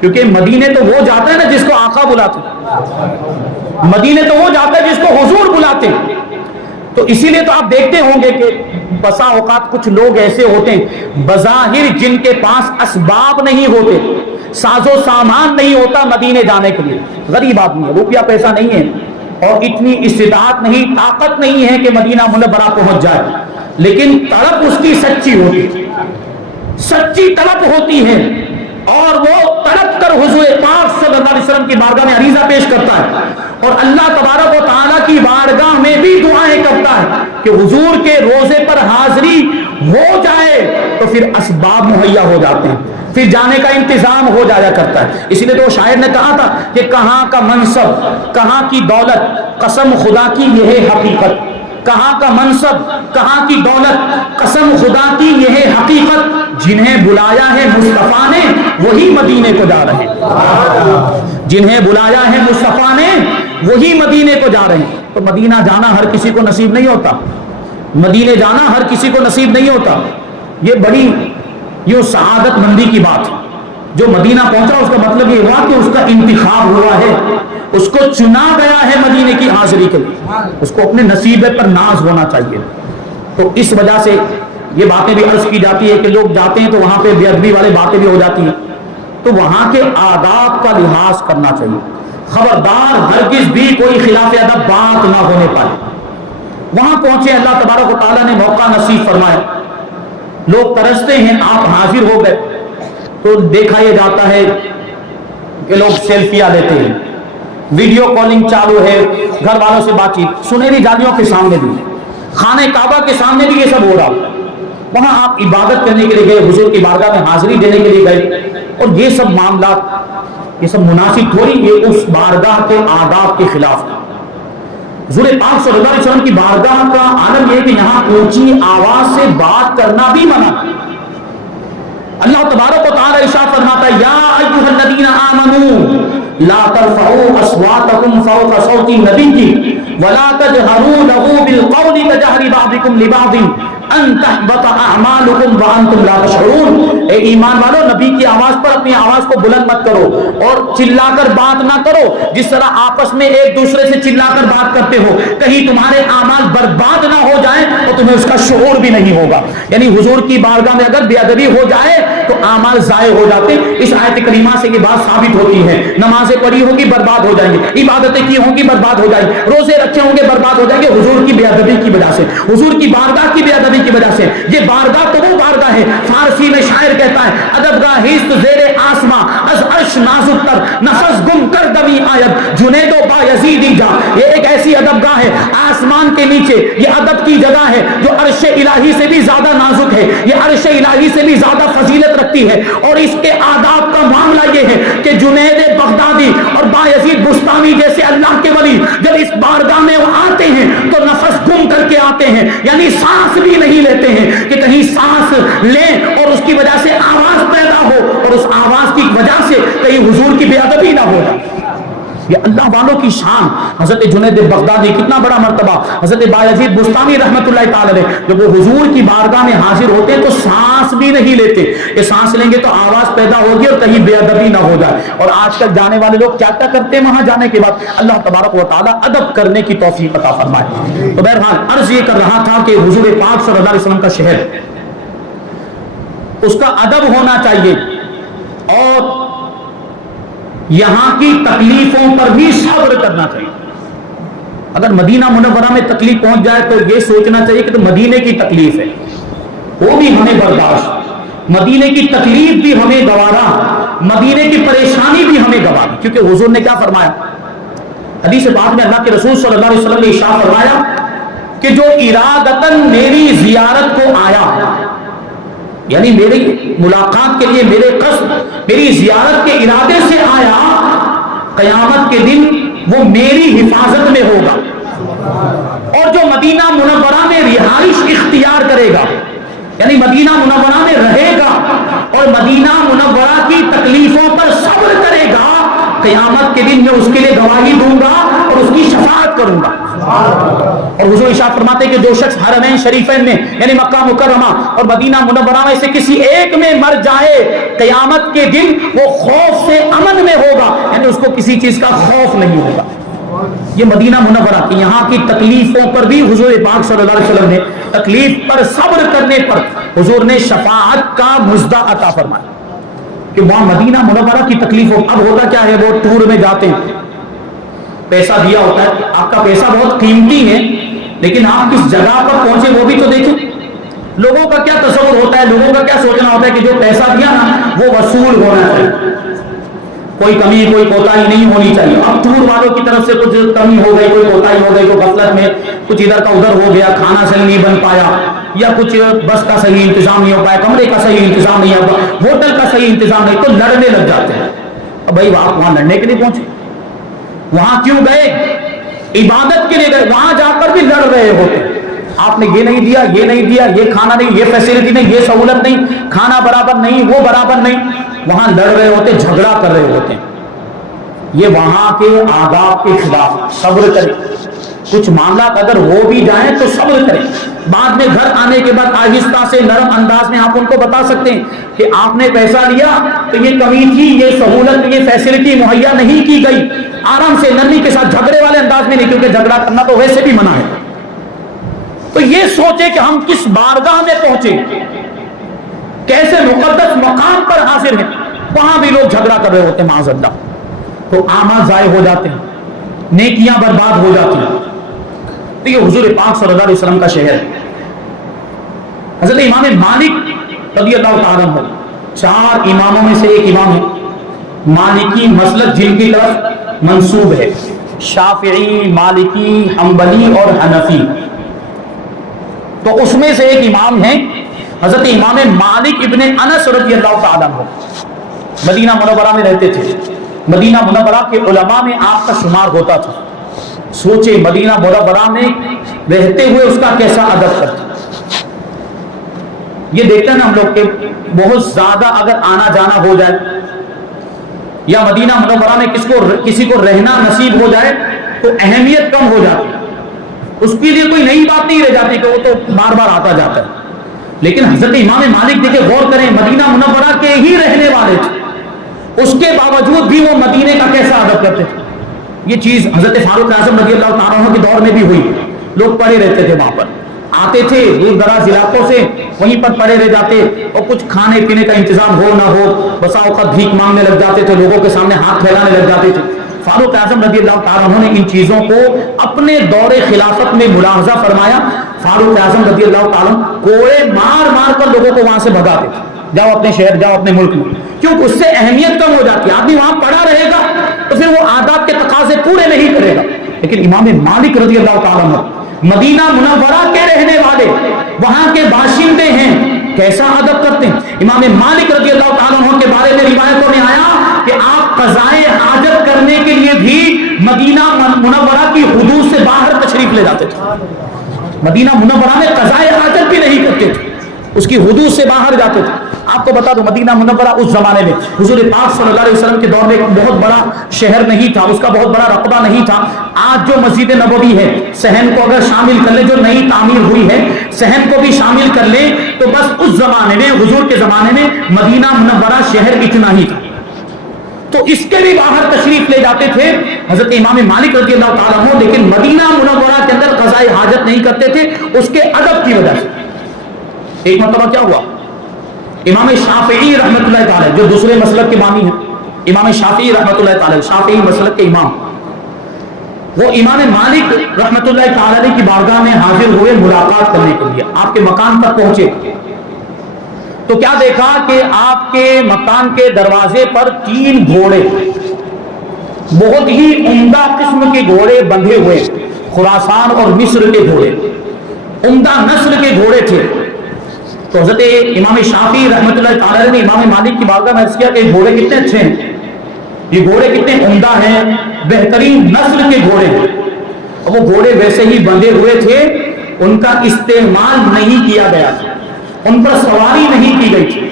کیونکہ مدینے تو وہ جاتا ہے نا جس کو آقا بلاتے، مدینے تو وہ جاتا ہے جس کو حضور بلاتے۔ تو اسی لیے تو آپ دیکھتے ہوں گے کہ بسا اوقات کچھ لوگ ایسے ہوتے ہیں بظاہر جن کے پاس اسباب نہیں ہوتے، ساز و سامان نہیں ہوتا مدینے جانے کے لیے، غریب آدمی ہے، روپیہ پیسہ نہیں ہے اور اتنی استطاعت نہیں، طاقت نہیں ہے کہ مدینہ منورہ پہنچ جائے، لیکن طلب اس کی سچی ہوتی، سچی طلب ہوتی ہے، اور وہ تڑپ کر حضور پاک صلی اللہ علیہ وسلم کی بارگاہ میں عریضہ پیش کرتا ہے اور اللہ تبارک و تعالیٰ کی بارگاہ میں بھی دعائیں کرتا ہے کہ حضور کے روزے پر حاضری ہو جائے تو پھر اسباب مہیا ہو جاتے ہیں، پھر جانے کا انتظام ہو جایا کرتا ہے۔ اسی لیے تو شاعر نے کہا تھا کہ کہاں کا منصب کہاں کی دولت، قسم خدا کی یہ ہے حقیقت، کہاں کا منصب کہاں کی دولت، قسم خدا کی یہ ہے حقیقت، جنہیں بلایا ہے مصطفیٰ نے وہی مدینے کو جا رہے ہیں، جنہیں بلایا ہے مصطفیٰ نے وہی مدینے کو جا رہے ہیں۔ تو مدینہ جانا ہر کسی کو نصیب نہیں ہوتا، مدینے جانا ہر کسی کو نصیب نہیں ہوتا، یہ بڑی یہ سعادت مندی کی بات ہے۔ جو مدینہ پہنچا اس کا مطلب یہ ہوا کہ اس کا انتخاب ہوا ہے، اس کو چنا گیا ہے مدینے کی حاضری کے لیے، اس کو اپنے نصیبے پر ناز ہونا چاہیے۔ تو اس وجہ سے یہ باتیں بھی عرض کی جاتی ہے کہ لوگ جاتے ہیں تو وہاں پہ بے ادبی والی باتیں بھی ہو جاتی ہیں، تو وہاں کے آداب کا لحاظ کرنا چاہیے۔ خبردار ہرگز بھی کوئی خلاف ادب بات نہ ہونے پائے۔ وہاں پہنچے، اللہ تبارک و تعالیٰ نے موقع نصیب فرمایا، لوگ ترستے ہیں، آپ حاضر ہو گئے تو دیکھا یہ جاتا ہے کہ لوگ سیلفیاں لیتے ہیں، ویڈیو کالنگ چالو ہے، گھر والوں سے بات چیت، سنہری جالیوں کے سامنے بھی، خانہ کعبہ کے سامنے بھی یہ سب ہو رہا۔ وہاں آپ عبادت کرنے کے لیے گئے، حضور کی بارگاہ میں حاضری دینے کے لیے گئے، اور یہ سب معاملات یہ سب مناسب تھوڑی، یہ اس بارگاہ کے آداب کے خلاف تھا۔ حضور پاک صلی اللہ علیہ وسلم کی بارگاہ کا عالم یہ کہ یہاں اونچی آواز سے بات کرنا بھی منع۔ اللہ تبارک و تعالی ارشاد فرماتا ہے، یا ایھا الذین آمنوا لا ترفعوا اصواتکم فوق صوت النبی ولا تجهروا له بالقول كجهر بعضکم لبعض ان تحبط اعمالکم وانتم لا تشعرون۔ اے ایمان والو، نبی کی آواز پر اپنی آواز کو بلند مت کرو اور چلا کر بات نہ کرو جس طرح آپس میں ایک دوسرے سے چلا کر بات کرتے ہو، کہیں تمہارے اعمال برباد نہ ہو جائیں اور تمہیں اس کا شعور بھی نہیں ہوگا۔ یعنی حضور کی بارگاہ میں اگر بے ادبی ہو جائے تو اعمال ضائع ہو جاتے۔ اس آیت کریمہ سے یہ بات ثابت ہوتی ہے، نمازیں پڑھی ہوگی برباد ہو جائیں گی، عبادتیں کی ہوں گی برباد ہو جائیں گی، روزے رکھے ہوں گے برباد ہو جائیں گے، حضور کی بے ادبی کی وجہ سے، حضور کی بارگاہ کی بے ادبی کی وجہ سے۔ یہ بارگاہ تو وہ بارگاہ ہے، فارسی میں شاعر کہتا ہے، ادب گاہیست زیر آسماں از عرش نازک تر نفس گم کر دمی آیت جنید و بایزیدی جا۔ یہ ایک ایسی ادب گاہ ہے آسمان کے نیچے، یہ ادب کی جگہ ہے جو عرش الہی سے بھی زیادہ نازک ہے، یہ عرش الہی سے بھی زیادہ فضیلت رکھتی ہے، اور اس کے آداب کا معاملہ یہ ہے کہ جنید بغدادی اور بایزید بستامی جیسے اللہ کے ولی جب اس بارگاہ میں آتے ہیں تو نفس گم کر کے آتے ہیں، یعنی سانس بھی نہیں لیتے ہیں کہ کہیں سانس لیں اور اس کی وجہ سے آواز پیدا ہو اور اس آواز کی وجہ سے کہیں حضور کی بے ادبی نہ ہو جائے۔ یہ اللہ والوں کی شان۔ حضرت جنید بغدادی کتنا بڑا مرتبہ، حضرت بایزید بستامی رحمۃ اللہ تعالی علیہ جب وہ حضور کی بارگاہ میں حاضر ہوتے تو سانس بھی نہیں لیتے کہ سانس لیں گے تو آواز پیدا ہوگی اور کہیں بے ادبی نہ ہو جائے۔ اور آج کل جانے والے لوگ کیا کیا کرتے ہیں وہاں جانے کے بعد، اللہ تبارک و تعالی ادب کرنے کی توفیق عطا فرمائے۔ تو بہرحال عرض یہ کر رہا تھا کہ حضور پاک صلی اللہ علیہ وسلم کا شہر، اس کا ادب ہونا چاہیے، اور یہاں کی تکلیفوں پر بھی صبر کرنا چاہیے۔ اگر مدینہ منورہ میں تکلیف پہنچ جائے تو یہ سوچنا چاہیے کہ تو مدینے کی تکلیف ہے، وہ بھی ہمیں برداشت، مدینے کی تکلیف بھی ہمیں گوارا، مدینے کی پریشانی بھی ہمیں گوارا، کیونکہ حضور نے کیا فرمایا حدیث پاک میں، اللہ کے رسول صلی اللہ علیہ وسلم نے ارشاد فرمایا کہ جو ارادتاً میری زیارت کو آیا، یعنی میری ملاقات کے لیے میرے قصد میری زیارت کے ارادے سے آیا، قیامت کے دن وہ میری حفاظت میں ہوگا، اور جو مدینہ منورہ میں رہائش اختیار کرے گا، یعنی مدینہ منورہ میں رہے گا اور مدینہ منورہ کی تکلیفوں پر صبر کرے گا، قیامت کے دن میں اس کے لیے گواہی دوں گا اور اس کی شفاعت کروں گا۔ اور حضور ارشاد فرماتے ہیں کہ جو شخص حرمین شریفین میں یعنی مکہ مکرمہ اور مدینہ منورہ میں سے کسی ایک میں مر جائے، قیامت کے دن وہ خوف سے امن میں ہوگا، یعنی اس کو کسی چیز کا خوف نہیں ہوگا۔ یہ مدینہ منورہ کی یہاں کی تکلیفوں پر بھی حضور پاک صلی اللہ علیہ وسلم نے تکلیف پر صبر کرنے پر حضور نے شفاعت کا مژدہ عطا فرمایا کہ وہاں مدینہ منورہ کی تکلیفوں۔ اب ہوتا کیا ہے، وہ ٹور میں جاتے ہیں، پیسہ دیا ہوتا ہے، آپ کا پیسہ بہت قیمتی ہے، لیکن آپ کس جگہ پر پہنچے وہ بھی تو دیکھیں۔ لوگوں کا کیا تصور ہوتا ہے، لوگوں کا کیا سوچنا ہوتا ہے کہ جو پیسہ دیا نا وہ وصول ہونا چاہیے، کوئی کمی کوئی کوتاہی نہیں ہونی چاہیے۔ اب ٹور والوں کی طرف سے کچھ کمی ہو گئی، کوئی کوتاہی ہو گئی، کوئی غفلت میں کچھ ادھر کا ادھر ہو گیا، کھانا صحیح نہیں بن پایا، یا کچھ بس کا صحیح انتظام نہیں ہو پایا، کمرے کا صحیح انتظام نہیں ہو پایا، ہوٹل کا صحیح انتظام نہیں، تو لڑنے لگ جاتے ہیں۔ اب بھائی آپ وہاں لڑنے کے لیے پہنچے، وہاں کیوں گئے؟ عبادت کے لیے گئے، وہاں جا کر بھی لڑ رہے ہوتے ہیں، آپ نے یہ نہیں دیا، یہ نہیں دیا، یہ کھانا نہیں، یہ فیسلٹی نہیں، یہ سہولت نہیں، کھانا برابر نہیں، وہ برابر نہیں، وہاں لڑ رہے ہوتے، جھگڑا کر رہے ہوتے ہیں۔ یہ وہاں کے آداب کے خلاف۔ صبر کریں، کچھ معاملات اگر ہو بھی جائیں تو صبر کریں، بعد میں گھر آنے کے بعد آہستہ سے نرم انداز میں آپ ان کو بتا سکتے ہیں کہ آپ نے پیسہ لیا تو یہ کمی تھی، یہ سہولت، یہ فیسلٹی مہیا نہیں کی گئی. آرام سے نرمی کے ساتھ، جھگڑے والے انداز میں نہیں، کیونکہ جھگڑا کرنا تو ویسے بھی منع ہے. تو یہ سوچے کہ ہم کس بارگاہ میں پہنچے، کیسے مقدس مقام پر حاضر ہیں. وہاں بھی لوگ جھگڑا کر رہے ہوتے ہیں معاذ اللہ، تو اعمال ضائع ہو جاتے ہیں، نیکیاں برباد ہو جاتی ہیں. تو یہ حضور پاک صلی اللہ علیہ وسلم کا شہر ہے. حضرت امام مالک رضی اللہ تعالیٰ عنہ 4 اماموں میں سے ایک امام ہے. مالکی مسلک جن کی طرف منسوب ہے، شافعی، مالکی، حنبلی اور حنفی. تو اس میں سے ایک امام ہیں حضرت امام مالک ابن انس رضی اللہ تعالیٰ عنہ. مدینہ منورہ میں رہتے تھے. مدینہ منورہ کے علماء میں آپ کا شمار ہوتا تھا. سوچے مدینہ منورہ میں رہتے ہوئے اس کا کیسا ادب کرتے. یہ دیکھتے ہیں نا ہم لوگ کہ بہت زیادہ اگر آنا جانا ہو جائے یا مدینہ منورہ میں کسی کو رہنا نصیب ہو جائے تو اہمیت کم ہو جاتی ہے. اس کے لیے کوئی نئی بات نہیں رہ جاتی کہ وہ تو بار بار آتا جاتا ہے. لیکن حضرت امام مالک دیکھیں، غور کریں، مدینہ منورہ کے ہی رہنے والے تھے، اس کے باوجود بھی وہ مدینے کا کیسا ادب کرتے تھے. یہ چیز حضرت فاروق اعظم رضی اللہ تعالیٰ عنہ کے دور میں بھی ہوئی. لوگ پڑے رہتے تھے، وہاں پر آتے تھے دور دراز علاقوں سے، وہیں پر پڑے رہ جاتے اور کچھ کھانے پینے کا انتظام ہو نہ ہو بسا اوقات بھیک مانگنے لگ جاتے تھے، لوگوں کے سامنے ہاتھ پھیلانے لگ جاتے تھے. فاروق اعظم رضی اللہ تعالیٰ عنہ نے ان چیزوں کو اپنے دور خلافت میں ملاحظہ فرمایا. فاروق اعظم رضی اللہ تعالیٰ کوڑے مار مار کر لوگوں کو وہاں سے بھگاتے تھے، جاؤ اپنے شہر، جاؤ اپنے ملک میں. کیونکہ اس سے اہمیت کم ہو جاتی ہے. آدمی وہاں پڑا رہے گا تو پھر وہ آداب کے تقاضے پورے نہیں کرے گا. لیکن امام مالک رضی اللہ تعالیٰ عنہ مدینہ منورہ کے رہنے والے، وہاں کے باشندے ہیں، کیسا ادب کرتے ہیں. امام مالک رضی اللہ تعالیٰ عنہ کے بارے میں روایتوں میں آیا کہ آپ قضائے حاجت کرنے کے لیے بھی مدینہ منورہ کی حدود سے باہر تشریف لے جاتے تھے. مدینہ منورہ میں قضائے حاجت بھی نہیں کرتے تھے، اس کی حدود سے باہر جاتے تھے. آپ کو بتا دو مدینہ منورہ اس زمانے میں حضور پاک صلی اللہ علیہ وسلم کے دور میں ایک بہت بڑا شہر نہیں تھا، اس کا بہت بڑا رقبہ نہیں تھا. آج جو مسجد نبوی ہے، صحن کو اگر شامل کر لیں، جو نئی تعمیر ہوئی ہے صحن کو بھی شامل کر لیں، تو بس اس زمانے میں حضور کے زمانے میں مدینہ منورہ شہر اتنا ہی تھا. تو اس کے بھی باہر تشریف لے جاتے تھے حضرت امام مالک رضی اللہ تعالیٰ عنہ. لیکن مدینہ منورہ کے اندر قضائے حاجت نہیں کرتے تھے اس کے ادب کی وجہ سے. ایک مرتبہ کیا ہوا، امام شافعی رحمۃ اللہ تعالی جو دوسرے مسلک کے بانی ہیں، امام شافعی رحمۃ اللہ تعالی شافعی مسلک کے امام، وہ امام مالک رحمۃ اللہ تعالی کی بارگاہ میں حاضر ہوئے ملاقات کرنے کے لیے. آپ کے مکان پر پہنچے تو کیا دیکھا کہ آپ کے مکان کے دروازے پر 3 گھوڑے، بہت ہی عمدہ قسم کے گھوڑے بندھے ہوئے، خراسان اور مصر کے گھوڑے، عمدہ نسل کے گھوڑے تھے. تو حضرت امام شافعی رحمۃ اللہ تعالی نے امام مالک کی بارگاہ میں عرض کیا کہ گھوڑے کتنے اچھے ہیں، یہ گھوڑے کتنے عمدہ ہیں، بہترین نسل کے گھوڑے ہیں. اور وہ گھوڑے ویسے ہی بندھے ہوئے تھے، ان کا استعمال نہیں کیا گیا تھا، ان پر سواری نہیں کی گئی تھی.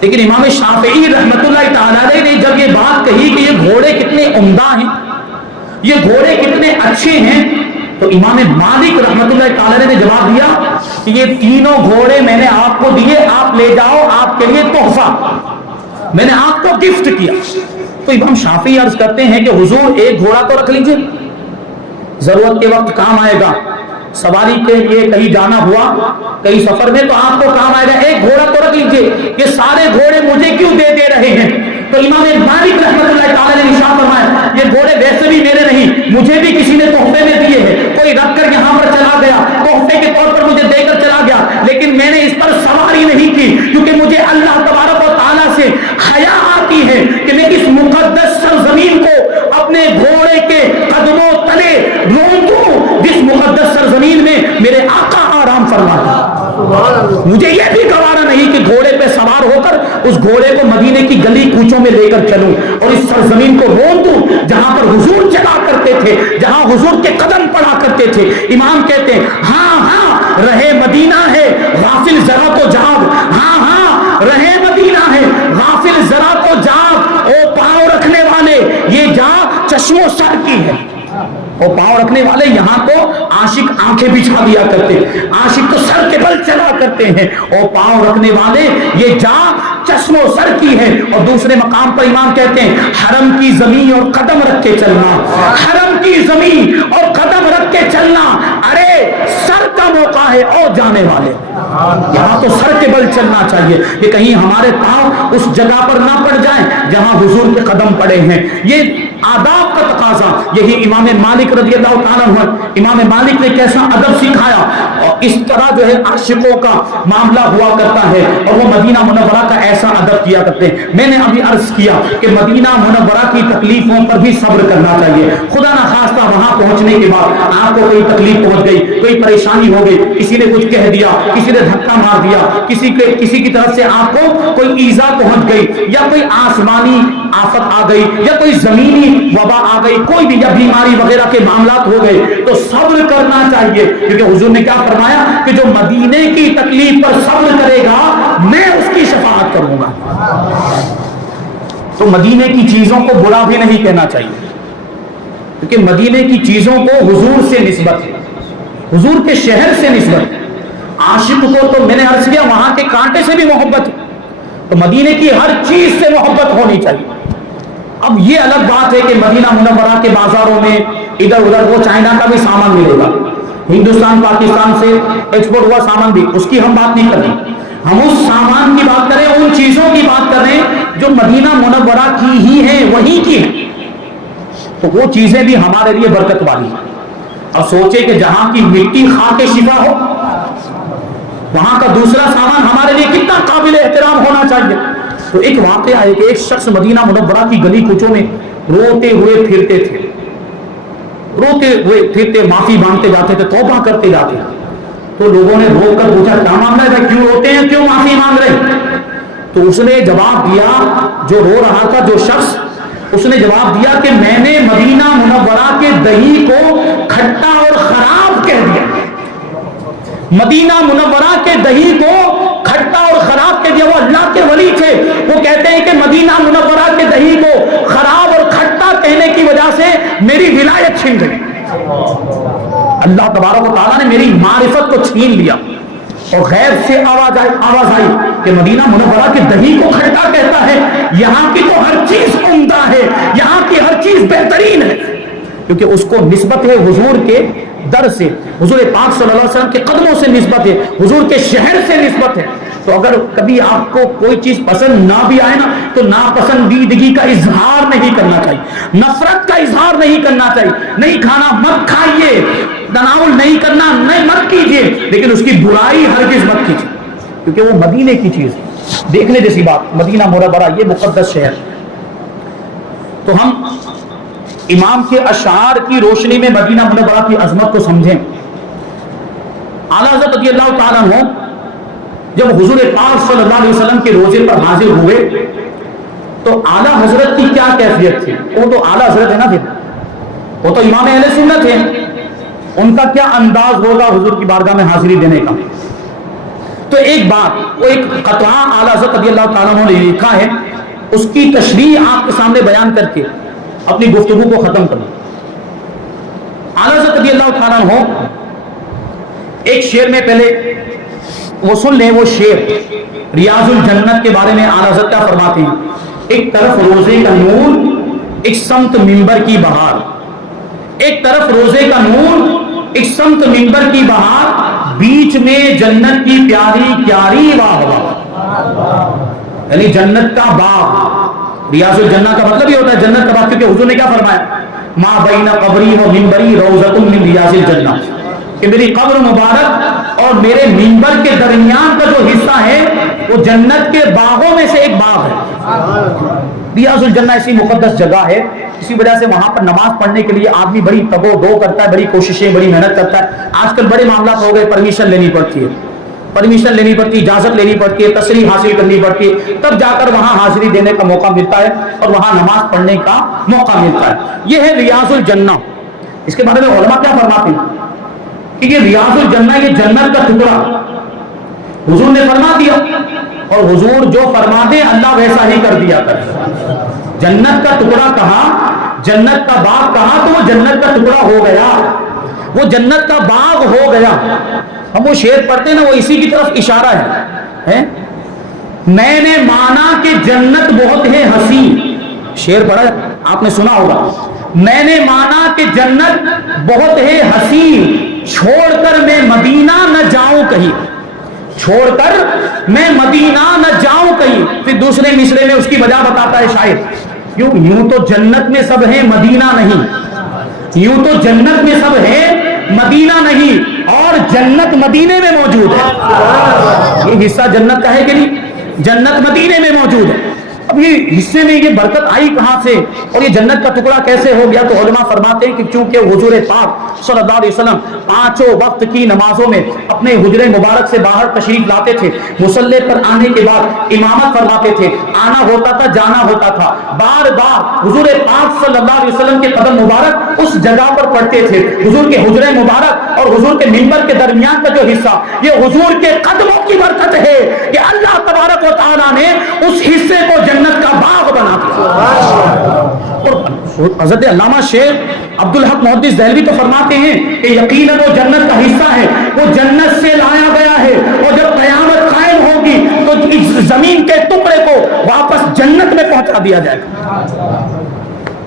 لیکن امام شافعی رحمۃ اللہ تعالی نے جب یہ بات کہی کہ یہ گھوڑے کتنے عمدہ ہیں، یہ گھوڑے کتنے اچھے ہیں، تو امام مالک رحمۃ اللہ تعالی نے جواب دیا کہ یہ 3 گھوڑے میں نے آپ کو دیے، آپ لے جاؤ، آپ کے لیے تحفہ، میں نے آپ کو گفٹ کیا. تو امام شافعی عرض کرتے ہیں کہ حضور ایک گھوڑا تو رکھ لیجئے، ضرورت کے وقت کام آئے گا، سواری کے لیے کہیں جانا ہوا کہیں سفر میں تو آپ کو کام آئے گا، ایک گھوڑا تو رکھ لیجئے، یہ سارے گھوڑے مجھے کیوں دے رہے ہیں. تو امام مالک رحمۃ اللہ تعالی نے ارشاد فرمایا یہ گھوڑے ویسے بھی میرے نہیں، مجھے بھی کسی نے تحفے میں دیے ہیں، کوئی رکھ کر یہاں پر چلا گیا، تحفے کے طور پر مجھے دے کر چلا گیا، لیکن میں نے اس پر سواری نہیں کی کیونکہ مجھے اللہ تبارک و تعالیٰ سے حیا آتی ہے کہ میں اس مقدس سرزمین کو اپنے گھوڑے کے قدموں تلے رونتوں، جس مقدس سرزمین میں میرے آقا آرام فرماتے. مجھے یہ بھی گوارا نہیں کہ گھوڑے پہ سوار ہو کر اس گھوڑے کو مدینے کی گلی کوچوں میں لے کر چلوں اور اس سرزمین کو رون دوں جہاں پر حضور چلا کرتے تھے، جہاں حضور کے قدم پڑا کرتے تھے. امام کہتے ہیں ہاں رہے مدینہ ہے غافل ذرا تو جاگ، ہاں رہے مدینہ ہے غافل ذرا تو جاگ، او پاؤں رکھنے والے یہ جاگ چشم و سر کی ہے. اور پاؤں رکھنے والے یہاں تو عاشق آنکھیں بچھا دیا کرتے، عاشق تو سر کے بل رکھتے ہیں، اور پاؤں رکھنے والے یہ جا چشم و سر کی ہے۔ اور دوسرے مقام پر امام کہتے ہیں حرم کی زمین اور قدم رکھ کے چلنا، حرم کی زمین اور قدم رکھ کے چلنا، ارے سر کا موقع ہے اور جانے والے، یہاں تو سر کے بل چلنا چاہیے کہ کہیں ہمارے پاؤں اس جگہ پر نہ پڑ جائیں جہاں حضور کے قدم پڑے ہیں۔ یہ آداب کا تقاضا، یہی امام مالک رضی اللہ تعالیٰ عنہ، امام مالک نے کیسا ادب سکھایا، اور اس طرح جو ہے عاشقوں کا معاملہ ہوا کرتا ہے، اور وہ مدینہ منورہ کا ایسا ادب کیا کرتے ہیں۔ میں نے ابھی عرض کیا کہ مدینہ منورہ کی تکلیفوں پر بھی صبر کرنا چاہیے۔ خدا نخواستہ وہاں پہنچنے کے بعد آپ کو کوئی تکلیف پہنچ گئی، کوئی پریشانی ہو گئی، کسی نے کچھ کہہ دیا، کسی نے دھکا مار دیا، کسی کی طرف سے آپ کو کوئی ایذا پہنچ گئی، یا کوئی آسمانی آفت آ گئی، یا کوئی زمینی وبا آ گئی، کوئی بھی یا بیماری وغیرہ کے معاملات ہو گئے، تو صبر کرنا چاہیے، کیونکہ حضور نے کیا فرمایا کہ جو مدینے کی تکلیف پر صبر کرے گا میں اس کی شفاعت کروں گا۔ تو مدینے کی چیزوں کو برا بھی نہیں کہنا چاہیے، کیونکہ مدینے کی چیزوں کو حضور سے نسبت ہے، حضور کے شہر سے نسبت ہے۔ عاشق کو تو میں نے عرض کیا وہاں کے کانٹے سے بھی محبت ہے، تو مدینے کی ہر چیز سے محبت ہونی چاہیے۔ اب یہ الگ بات ہے کہ مدینہ منورہ کے بازاروں میں ادھر ادھر وہ چائنا کا بھی سامان ملے گا، ہندوستان پاکستان سے ایکسپورٹ ہوا سامان بھی، اس کی ہم بات نہیں کر رہے، ہم اس سامان کی بات کریں، ان چیزوں کی بات کر رہے ہیں جو مدینہ منورہ کی ہی ہیں، وہیں کی ہیں، تو وہ چیزیں بھی ہمارے لیے برکت والی ہیں۔ اب سوچے کہ جہاں کی مٹی کھا کے شفا ہو، وہاں کا دوسرا سامان ہمارے لیے کتنا قابل احترام ہونا چاہیے۔ تو ایک واقعہ ہے کہ ایک شخص مدینہ منورہ کی گلی کوچوں میں روتے ہوئے پھرتے تھے، روتے ہوئے پھرتے، معافی مانگتے جاتے تھے، توبہ کرتے جاتے تھے۔ تو لوگوں نے روک کر پوچھا کیا معاملہ ہے، کیوں روتے ہیں، کیوں معافی مانگ رہے ہیں؟ تو اس نے جواب دیا، جو رو رہا تھا جو شخص، اس نے جواب دیا کہ میں نے مدینہ منورہ کے دہی کو کھٹا اور خراب کہہ دیا، مدینہ منورہ کے دہی کو کھٹا اور خراب کہہ دیا۔ وہ اللہ کے ولی تھے، وہ کہتے ہیں کہ مدینہ منورہ کے دہی کو خراب اور کھٹا کہنے کی وجہ سے میری ولایت چھن گئی، اللہ تبارک و تعالیٰ نے میری معرفت کو چھین لیا، اور غیب سے آواز آئی کہ مدینہ منورہ کے دہی کو کھٹا کہتا ہے، یہاں کی تو ہر چیز عمدہ ہے، یہاں کی ہر چیز بہترین ہے، کیونکہ اس کو نسبت ہے حضور کے در سے، حضور پاک صلی اللہ علیہ وسلم کے قدموں سے نسبت ہے، حضور کے شہر سے نسبت ہے۔ تو اگر کبھی آپ کو کوئی چیز پسند نہ بھی آئے نا، تو ناپسندیدگی کا اظہار نہیں کرنا چاہیے، نفرت کا اظہار نہیں کرنا چاہیے، نہیں کھانا مت کھائیے، تناول نہیں کرنا نہیں مت کیجیے، لیکن اس کی برائی ہرگز مت کیجیے، کیونکہ وہ مدینے کی چیز ہے۔ دیکھنے جیسی بات، مدینہ منورہ یہ مقدس شہر۔ تو ہم امام کے اشعار کی روشنی میں مدینہ منورہ کی عظمت کو سمجھیں۔ اعلیٰ حضرت رضی اللہ تعالیٰ عنہ جب حضور پاک صلی اللہ علیہ وسلم کے روزے پر حاضر ہوئے تو اعلیٰ حضرت کی کیا کیفیت تھی؟ وہ تو اعلیٰ حضرت ہے نا، پھر وہ تو امام اہل سنت ہے، ان کا کیا انداز ہوگا حضور کی بارگاہ میں حاضری دینے کا؟ تو ایک بات، وہ ایک قطعہ اعلیٰ حضرت رضی اللہ تعالیٰ عنہ نے لکھا ہے، اس کی تشریح آپ کے سامنے بیان کر کے اپنی گفتگو کو ختم کروں۔ اعلیٰ حضرت رضی اللہ تعالیٰ عنہ ایک شعر میں پہلے وہ سن لیں، وہ شعر ریاض الجنت کے بارے میں اعلیٰ حضرت کیا فرماتے ہیں؟ ایک طرف روزے کا نور، ایک سمت منبر کی بہار، ایک طرف روزے کا نور، ایک سمت منبر کی بہار، بیچ میں جنت کی پیاری پیاری واہ واہ، یعنی جنت کا باغ۔ ریاض الجنہ کا مطلب یہ ہوتا ہے جنت کا باغ، کیونکہ حضور نے کیا فرمایا؟ ما بین قبری و منبری روضۃ من ریاض الجنہ، کہ میری قبر مبارک اور میرے منبر کے درمیان کا جو حصہ ہے وہ جنت کے باغوں میں سے ایک باغ ہے۔ ریاض الجنہ ایسی مقدس جگہ ہے، اسی وجہ سے وہاں پر نماز پڑھنے کے لیے آدمی بڑی تگ و دو کرتا ہے، بڑی کوششیں، بڑی محنت کرتا ہے۔ آج کل بڑے معاملات ہو گئے، پرمیشن لینی پڑتی ہے، اجازت لینی پڑتی ہے، تصریح حاصل کرنی پڑتی ہے، تب جا کر وہاں حاضری دینے کا موقع ملتا ہے اور وہاں نماز پڑھنے کا موقع ملتا ہے۔ یہ ہے ریاض الجنہ۔ اس کے بارے میں علماء کیا فرماتے ہیں کہ یہ ریاض الجنہ، یہ جنت کا ٹکڑا حضور نے فرما دیا، اور حضور جو فرما دے اللہ ویسا ہی کر دیا کرے۔ جنت کا ٹکڑا کہا، جنت کا باغ کہا، تو وہ جنت کا ٹکڑا ہو گیا، وہ جنت کا باغ ہو گیا۔ ہم وہ شعر پڑھتے ہیں نا، وہ اسی کی طرف اشارہ ہے. میں نے مانا کہ جنت بہت ہے حسین، شعر پڑھا آپ نے سنا ہوگا. میں نے مانا کہ جنت بہت ہے حسین، چھوڑ کر میں مدینہ نہ جاؤں کہیں، چھوڑ کر میں مدینہ نہ جاؤں کہیں. پھر دوسرے مصرے میں اس کی وجہ بتاتا ہے شاعر، یوں تو جنت میں سب ہے مدینہ نہیں، یوں تو جنت میں سب ہے مدینہ نہیں، اور جنت مدینے میں موجود ہے. یہ حصہ جنت کا ہے کہ نہیں؟ جنت مدینے میں موجود ہے. اب یہ حصے میں یہ برکت آئی کہاں سے اور یہ جنت کا ٹکڑا کیسے ہو گیا؟ تو علماء فرماتے ہیں کہ چونکہ حضور پاک صلی اللہ علیہ وسلم پانچوں وقت کی نمازوں میں اپنے حجرے مبارک سے باہر تشریف لاتے تھے، مصلی پر آنے کے بعد امامت فرماتے تھے، آنا ہوتا تھا جانا ہوتا تھا، بار بار حضور پاک صلی اللہ علیہ وسلم کے قدم مبارک اس جگہ پر پڑتے تھے. حضور کے حجرے مبارک اور حضور کے منبر کے درمیان کا جو حصہ، یہ حضور کے قدموں کی برکت ہے کہ اللہ تبارک و تعالیٰ نے اس حصے کو جنت کا باغ بنا دیا. اور حضرت علامہ شیخ عبدالحق محدث دہلوی تو فرماتے ہیں کہ یقیناً وہ جنت کا حصہ ہے، وہ جنت سے لایا گیا ہے، اور جب قیامت قائم ہوگی تو اس زمین کے ٹکڑے کو واپس جنت میں پہنچا دیا جائے گا.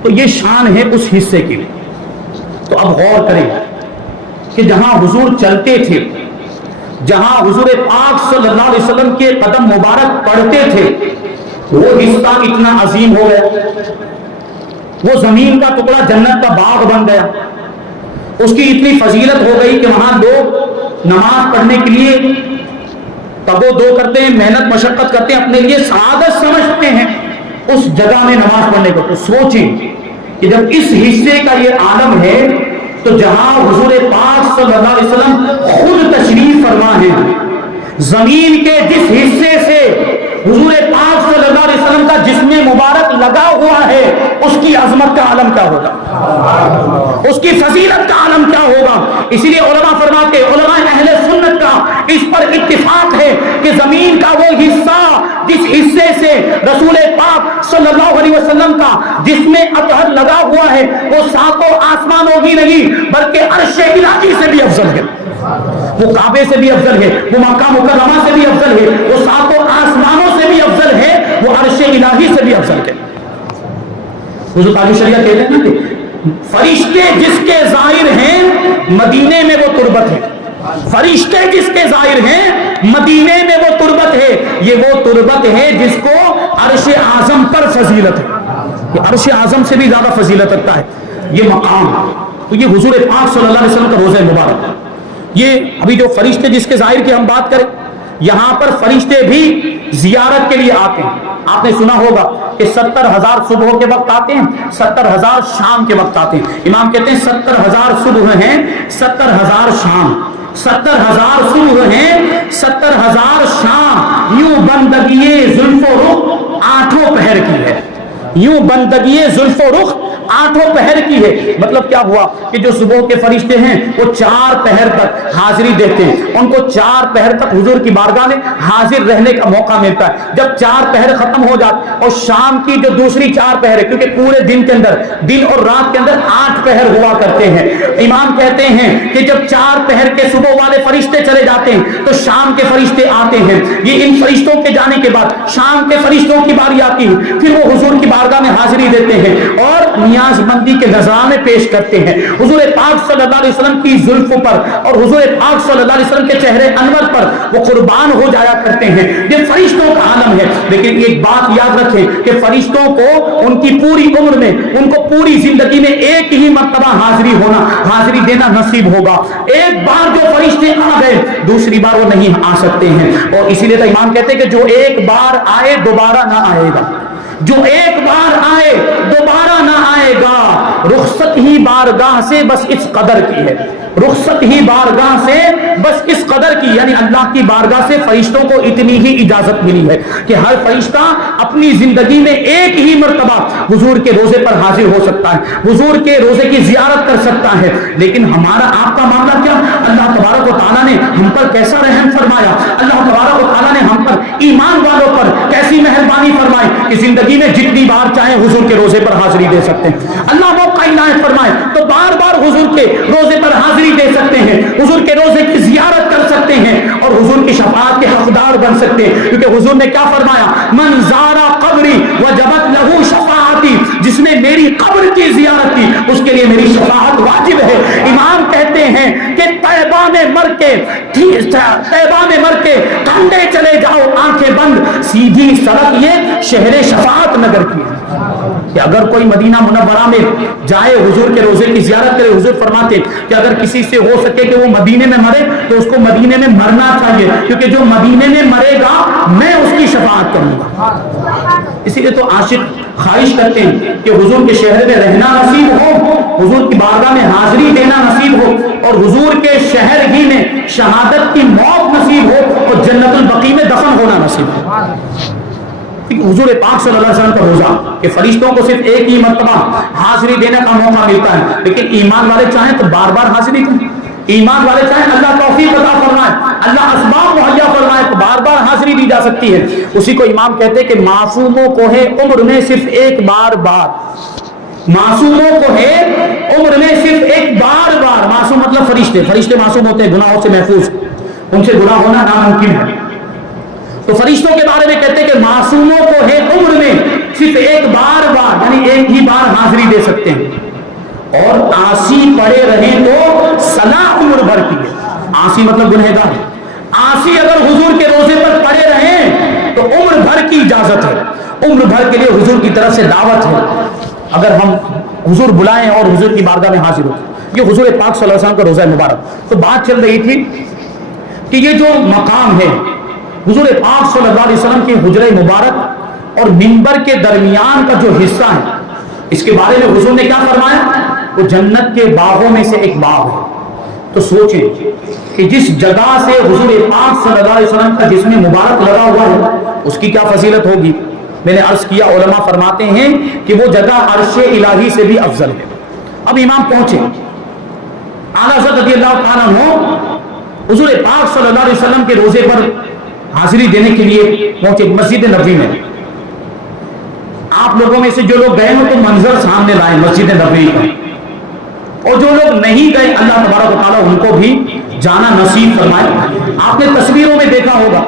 تو یہ شان ہے اس حصے کی. تو اب غور کریں کہ جہاں حضور چلتے تھے، جہاں حضور پاک صلی اللہ علیہ وسلم کے قدم مبارک پڑتے تھے، وہ حصہ اتنا عظیم ہو گیا، وہ زمین کا ٹکڑا جنت کا باغ بن گیا. اس کی اتنی فضیلت ہو گئی کہ وہاں لوگ نماز پڑھنے کے لیے تگ و دو کرتے ہیں، محنت مشقت کرتے ہیں، اپنے لیے سعادت سمجھتے ہیں اس جگہ میں نماز پڑھنے کو. تو سوچیں کہ جب اس حصے کا یہ عالم ہے تو جہاں حضور پاک صلی اللہ علیہ وسلم خود تشریف فرما ہے، زمین کے جس حصے سے حضور پاک صلی اللہ علیہ وسلم کا جسم مبارک لگا ہوا ہے، اس کی عظمت کا عالم کیا ہوگا، اس کی فضیلت کا عالم کیا ہوگا. اسی لیے علماء فرماتے، علماء اہل سنت کا اس پر اتفاق ہے کہ زمین کا وہ حصہ جس حصے سے رسول پاک صلی اللہ علیہ وسلم کا جسم اطہر لگا ہوا ہے، وہ ساتوں آسمانوں کی نہیں بلکہ عرش الہی سے بھی افضل ہے، وہ کعبے سے بھی افضل ہے، وہ مکہ مکرمہ سے بھی افضل ہے، وہ ساتوں آسمانوں سے بھی افضل ہے، وہ عرش الہی سے بھی افضل ہے. حضور قاضی شریعہ کہتے ہیں کہ فرشتے جس کے ظاہر ہیں مدینے میں وہ تربت ہے، فرشتے جس کے ظاہر ہیں مدینے میں وہ تربت ہے. یہ وہ تربت ہے جس کو عرش اعظم پر فضیلت ہے، یہ عرش اعظم سے بھی زیادہ فضیلت رکھتا ہے یہ مقام. تو یہ حضور پاک صلی اللہ علیہ وسلم کا روضہ مبارک ہے. یہ ابھی جو فرشتے جس کے ظاہر کی ہم بات کریں، یہاں پر فرشتے بھی زیارت کے لیے آتے ہیں. آپ نے سنا ہوگا کہ 70,000 صبح کے وقت آتے ہیں، 70,000 شام کے وقت آتے ہیں. امام کہتے ہیں 70,000 صبح ہیں، 70,000 شام، 70,000 صبح ہیں، 70,000 شام. یوں بندگی زلف و رخ آٹھوں پہر کی ہے، یوں بندگی زلف و رخ آٹھوں پہر کی ہے. مطلب کیا ہوا کہ جو صبح کے فرشتے ہیں وہ 4 پہر تک حاضری دیتے ہیں، ان کو 4 پہر تک حضور کی بارگاہ میں حاضر رہنے کا موقع ملتا ہے. جب 4 پہر ختم ہو جاتے اور شام کی جو دوسری 4 پہر ہے، کیونکہ پورے دن کے اندر، دن اور رات کے اندر 8 پہر ہوا کرتے ہیں، امام کہتے ہیں کہ جب 4 پہر کے صبح والے فرشتے چلے جاتے ہیں تو شام کے فرشتے آتے ہیں. یہ ان فرشتوں کے جانے کے بعد شام کے فرشتوں کی باری آتی ہے، پھر وہ حضور کی بارگاہ میں حاضری دیتے ہیں اور نیاز مندی کے نذرانے پیش کرتے ہیں. حضور پاک صلی اللہ علیہ وسلم کی زلف پر اور حضور پاک صلی اللہ علیہ وسلم کے چہرے انور پر وہ قربان ہو جایا کرتے ہیں. یہ فرشتوں کا عالم ہے. لیکن ایک بات یاد رکھیں کہ فرشتوں کو ان کی پوری عمر میں، ان کو پوری زندگی میں ایک ہی مرتبہ حاضری دینا نصیب ہوگا. ایک بار جو فرشتے آ گئے دوسری بار وہ نہیں آ سکتے ہیں. اور اسی لیے تو امام کہتے ہیں کہ جو ایک بار آئے دوبارہ نہ آئے گا، جو ایک بار آئے دوبارہ نہ آئے گا. رخصت ہی بارگاہ سے بس اس قدر کی ہے، رخصت ہی بارگاہ سے بس اس قدر کی، یعنی اللہ کی بارگاہ سے فرشتوں کو اتنی ہی اجازت ملی ہے کہ ہر فرشتہ اپنی زندگی میں ایک ہی مرتبہ حضور کے روزے پر حاضر ہو سکتا ہے، حضور کے روزے کی زیارت کر سکتا ہے. لیکن ہمارا آپ کا معاملہ کیا؟ اللہ تبارک و تعالیٰ نے ہم پر کیسا رحم فرمایا، اللہ تبارک و تعالیٰ نے ہم پر ایمان والوں پر کیسی مہربانی فرمائی کہ زندگی میں جتنی بار چاہیں حضور کے روزے پر حاضری دے سکتے ہیں. اللہ موقع عنایت فرمائے تو بار بار حضور کے روزے پر حاضری دے سکتے ہیں، حضور کے روزے کی زیارت کر سکتے ہیں اور حضور کی شفاعت کے حقدار بن سکتے ہیں، کیونکہ حضور نے کیا فرمایا؟ من زارا قبری وجبت لہ شفاعتی، جس نے میری قبر کی زیارت کی اس کے لیے میری شفاعت واجب ہے۔ امام کہتے ہیں کہ طیبہ میں مر کے کانڈے چلے جاؤ آنکھیں بند، سیدھی سڑک یہ شہر شفاعت نگر کی ہے کہ اگر کوئی مدینہ منورہ میں جائے حضور کے روزے کی زیارت کرے، حضور فرماتے کہ اگر کسی سے ہو سکے کہ وہ مدینے میں مرے تو اس کو مدینے میں مرنا چاہیے، کیونکہ جو مدینے میں مرے گا میں اس کی شفاعت کروں گا۔ اسی لیے تو عاشق خواہش کرتے ہیں کہ حضور کے شہر میں رہنا نصیب ہو، حضور کی بارگاہ میں حاضری دینا نصیب ہو، اور حضور کے شہر ہی میں شہادت کی موت نصیب ہو اور جنت البقیع میں دفن ہونا نصیب ہو۔ حضور پاک صلی اللہ علیہ وسلم کا روزہ کہ فرشتوں کو صرف ایک ہی مرتبہ حاضری دینے کا موقع ملتا ہے، لیکن ایمان والے چاہیں تو بار بار حاضری کریں، ایمان والے چاہیں اللہ توفیق عطا فرمائے، اللہ اسباب مہیا فرمائے تو بار بار حاضری دی جا سکتی ہے۔ اسی کو امام کہتے ہیں کہ معصوموں کو ہے عمر میں صرف ایک بار، معصوموں کو ہے عمر میں صرف ایک بار۔ معصوم مطلب فرشتے معصوم ہوتے ہیں، گناہوں سے محفوظ، ان سے گناہ ہونا ناممکن ہے۔ تو فرشتوں کے بارے میں کہتے ہیں کہ معصوموں کو ہے عمر میں صرف ایک بار یعنی ایک ہی بار حاضری دے سکتے ہیں، اور عاصی پڑے رہیں تو صلاح عمر بھر کی ہے۔ عاصی مطلب گنہگار، عاصی اگر حضور کے روزے پر پڑے رہیں تو عمر بھر کی اجازت ہے، عمر بھر کے لیے حضور کی طرف سے دعوت ہے اگر ہم حضور بلائیں اور حضور کی بارگاہ میں حاضر ہو۔ یہ حضور پاک صلی اللہ علیہ وسلم کا روزہ مبارک۔ تو بات چل رہی تھی کہ یہ جو مقام ہے حضور پاک صلی اللہ علیہ وسلم کے حجرہ مبارک اور منبر کے درمیان کا جو حصہ ہے، اس کے بارے میں حضور نے کیا فرمایا؟ وہ جنت کے باغوں میں سے ایک باغ ہے۔ تو سوچیں کہ جس جگہ سے حضور پاک صلی اللہ علیہ وسلم کا جسم مبارک لگا ہوا ہے اس کی کیا فضیلت ہوگی؟ میں نے عرض کیا، علماء فرماتے ہیں کہ وہ جگہ عرش الہی سے بھی افضل ہے۔ اب امام پہنچے، اعلیٰ حضرت رضی اللہ تعالیٰ عنہ حضور پاک صلی اللہ علیہ وسلم کے روزے پر حاضری دینے کے لیے پہنچے مسجد نبوی میں۔ آپ لوگوں میں سے جو لوگ گئے ہو تو منظر سامنے لائیں مسجد نبوی کا، اور جو لوگ نہیں گئے اللہ تبارک و تعالیٰ ان کو بھی جانا نصیب فرمائے۔ آپ نے تصویروں میں دیکھا ہوگا،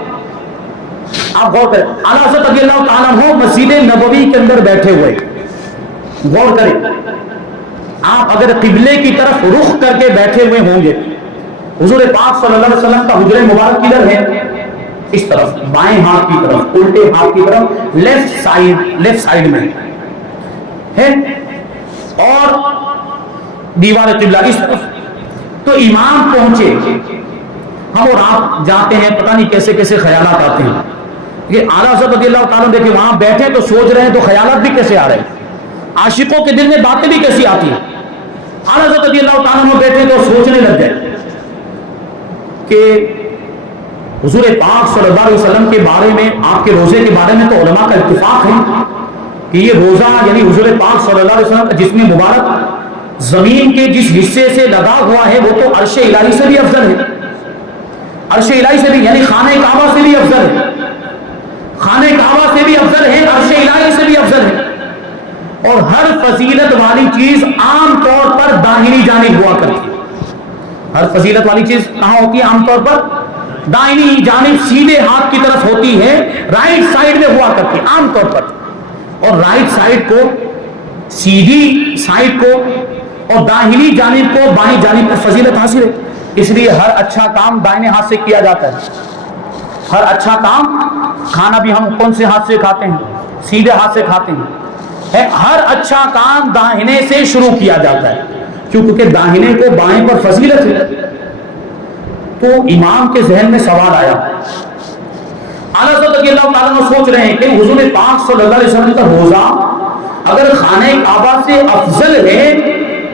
آپ غور کریں، اعلیٰ حضرت رضی اللہ تعالیٰ عنہ مسجد نبوی کے اندر بیٹھے ہوئے، غور کریں، آپ اگر قبلے کی طرف رخ کر کے بیٹھے ہوئے ہوں گے، حضور پاک صلی اللہ علیہ وسلم کا حجرہ مبارک کدھر ہے؟ اس طرف، بائیں ہاتھ کی طرف، الٹے ہاتھ کی طرف، لیفٹ سائیڈ میں ہے، اور دیوار قبلہ اس طرف۔ تو امام پہنچے، ہم اور آپ جاتے ہیں پتہ نہیں کیسے کیسے خیالات آتے ہیں کہ اعلیٰ حضرت رضی اللہ تعالیٰ دیکھیں وہاں بیٹھے تو سوچ رہے ہیں تو خیالات بھی کیسے آ رہے ہیں، عاشقوں کے دل میں باتیں بھی کیسی آتی ہیں۔ اعلیٰ حضرت رضی اللہ تعالیٰ بیٹھے تو سوچنے لگ گئے کہ حضور پاک صلی اللہ علیہ وسلم کے بارے میں، آپ کے روزے کے بارے میں تو علماء کا اتفاق ہے کہ یہ روزہ یعنی حضور پاک صلی اللہ علیہ وسلم کا جسم مبارک زمین کے جس حصے سے لگا ہوا ہے وہ تو عرش الہی سے بھی افضل ہے، عرش الہی سے بھی، یعنی خانہ کعبہ سے بھی افضل ہے، خانہ کعبہ سے بھی افضل ہے، عرش الہی سے بھی افضل ہے۔ اور ہر فضیلت والی چیز عام طور پر داہنی جانب ہوا کرتی ہے، ہر فضیلت والی چیز کہاں ہوتی ہے؟ عام طور پر دائنی جانب سیدھے ہاتھ کی طرف ہوتی ہے، رائٹ سائیڈ میں ہوا کرتی ہے عام طور پر، اور رائٹ سائیڈ کو، سیدھی سائیڈ کو اور داہنی جانب کو بائیں جانب پر فضیلت حاصل ہے۔ اس لیے ہر اچھا کام دائیں ہاتھ سے کیا جاتا ہے، ہر اچھا کام، کھانا بھی ہم کون سے ہاتھ سے کھاتے ہیں؟ سیدھے ہاتھ سے کھاتے ہیں۔ ہر اچھا کام داہنے سے شروع کیا جاتا ہے، کیونکہ داہنے کو بائیں پر فضیلت ہے۔ تو امام کے ذہن میں سوال آیا، اعلیٰ حضرت رضی اللہ تعالیٰ عنہ سوچ رہے ہیں کہ حضور پاک صلی اللہ علیہ وسلم کا روزہ اگر خانہ کعبہ سے افضل ہے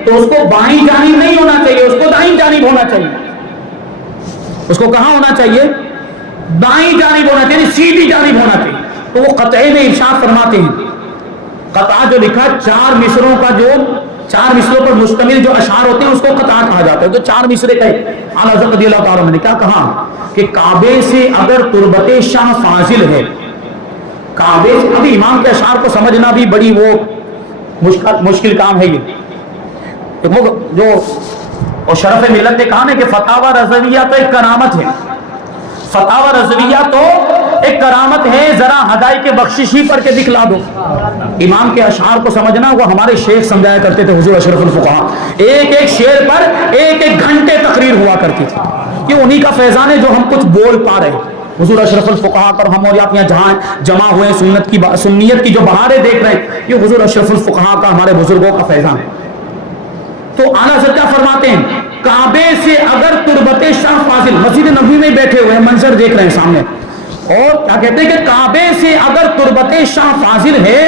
تو اس کو بائیں جانب نہیں ہونا چاہیے، اس کو دائیں جانب ہونا چاہیے۔ اس کو کہاں ہونا چاہیے؟ دائیں جانب ہونا چاہیے، سیدھی جانب ہونا چاہیے۔ تو وہ قطعے میں ارشاد فرماتے ہیں، قطعہ جو لکھا چار مصروں کا، جو چار مصروں پر مشتمل جو اشعار ہوتے ہیں اس کو قطعہ کہا جاتا ہے۔ تو چار مصرے کہے، اعلیٰ حضرت رضی اللہ تعالیٰ نے کیا کہا کہ کعبے سے اگر تربت شاہ فاضل ہے، کعبے سے، ابھی امام کے اشعار کو سمجھنا بھی بڑی وہ مشکل کام ہے یہ، وہ جو اور شرف ملت نے کہا نا کہ فتاوی رضویہ تو ایک کرامت ہے، فتاوی رضویہ تو ایک کرامت ہے، ذرا ہدائی کے بخشش ہی پڑھ کے دکھلا دو۔ امام کے اشعار کو سمجھنا وہ ہمارے شیخ سمجھایا کرتے تھے، حضور اشرف الفقہا، ایک ایک شعر پر ایک ایک گھنٹے تقریر ہوا کرتی تھی، کہ انہی کا فیضان ہے جو ہم کچھ بول پا رہے ہیں۔ حضور اشرف الفقہا پر ہم اور آپ یہاں جہاں جمع ہوئے سنیت کی جو بہاریں دیکھ رہے ہیں، یہ حضور اشرف الفقہا کا، ہمارے بزرگوں کا فیضان ہے۔ تو اعلیٰ حضرت کیا فرماتے ہیں، کعبے سے اگر تربت شاہ فاضل، مسجد نبوی میں بیٹھے ہوئے ہیں، منظر دیکھ رہے ہیں سامنے، اور کیا کہتے ہیں کہ کعبے سے اگر تربت شاہ فاضل ہے،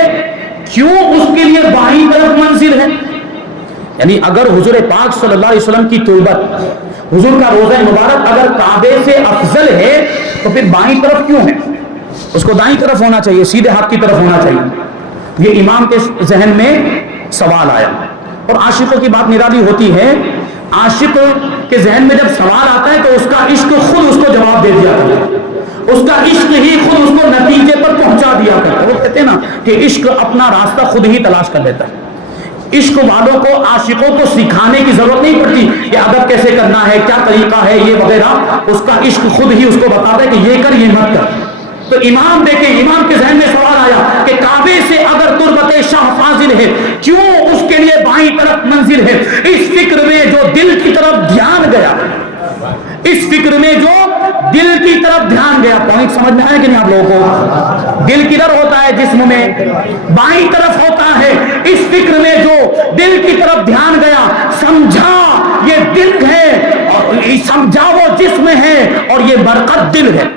کیوں اس کے لیے بائیں طرف منزل ہے؟ یعنی اگر حضور پاک صلی اللہ علیہ وسلم کی تربت، حضور کا روضہ مبارک اگر کعبے سے افضل ہے تو پھر بائیں طرف کیوں ہے؟ اس کو دائیں طرف ہونا چاہیے، سیدھے ہاتھ کی طرف ہونا چاہیے۔ یہ امام کے ذہن میں سوال آیا، اور عاشقوں کی بات نرالی ہوتی ہے، عاشق کے ذہن میں جب سوال آتا ہے تو اس کا عشق خود اس کو جواب دے دیا کرتا ہے، اس کا عشق ہی خود اس کو نتیجے پر پہنچا دیا کرتا ہے۔ وہ کہتے ہیں نا کہ عشق اپنا راستہ خود ہی تلاش کر لیتا ہے۔ عشق والوں کو، عاشقوں کو سکھانے کی ضرورت نہیں پڑتی کہ ادب کیسے کرنا ہے، کیا طریقہ ہے، یہ وغیرہ، اس کا عشق خود ہی اس کو بتاتا ہے کہ یہ کر، یہ مت کر۔ تو امام دیکھیں، امام کے ذہن میں سوال آیا کہ کعبے سے اگر تربت شاہ فاضل ہے، کیوں اس کے لیے بائیں طرف منزل ہے؟ اس فکر میں جو دل کی طرف دھیان گیا، اس فکر میں جو دل کی طرف دھیان گیا، پوائنٹ سمجھ میں آیا کہ نہیں آپ لوگوں کو؟ دل کدھر ہوتا ہے جسم میں؟ بائیں طرف ہوتا ہے۔ اس فکر میں جو دل کی طرف دھیان گیا، سمجھا یہ دل ہے، سمجھا وہ جسم ہے اور یہ برکت دل ہے،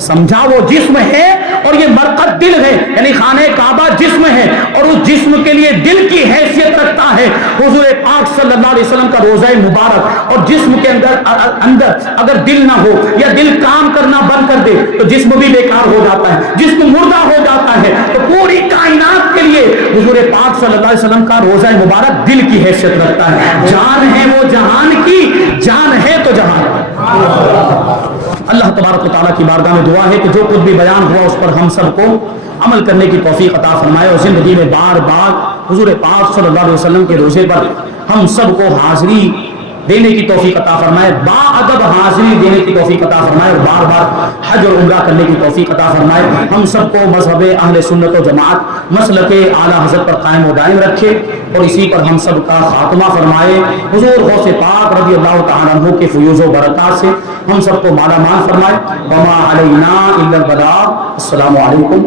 سمجھا وہ جسم ہے اور یہ برکت دل ہے، یعنی خانہ کعبہ جسم ہے اور اس جسم کے لیے دل کی حیثیت رکھتا ہے حضور پاک صلی اللہ علیہ وسلم کا روضہ مبارک۔ اور جسم کے اندر اگر دل نہ ہو یا دل کام کرنا بند کر دے تو جسم بھی بیکار ہو جاتا ہے، جسم مردہ ہو جاتا ہے۔ تو پوری کائنات کے لیے حضور پاک صلی اللہ علیہ وسلم کا روضہ مبارک دل کی حیثیت رکھتا ہے۔ جان ہے وہ جہان کی، جان ہے تو جہان۔ اللہ تبارک و تعالیٰ کی بارگاہ میں دعا ہے کہ جو کچھ بھی بیان ہوا اس پر ہم سب کو عمل کرنے کی توفیق عطا فرمائے، اور زندگی میں بار بار حضور پاک صلی اللہ علیہ وسلم کے روزے پر ہم سب کو حاضری دینے کی توفیق عطا فرمائے، با ادب حاضری دینے کی توفیق عطا فرمائے، اور بار بار حج اور عمرہ کرنے کی توفیق عطا فرمائے۔ ہم سب کو مذہب اہل سنت و جماعت مسلک اعلیٰ حضرت پر قائم و دائم رکھے، اور اسی پر ہم سب کا خاتمہ فرمائے۔ حضور غوث پاک رضی اللہ تعالیٰ عنہ کے فیوز و برکات سے ہم سب کو مالا مال فرمائے۔ وما علینا الا البلاغ۔ السلام علیکم۔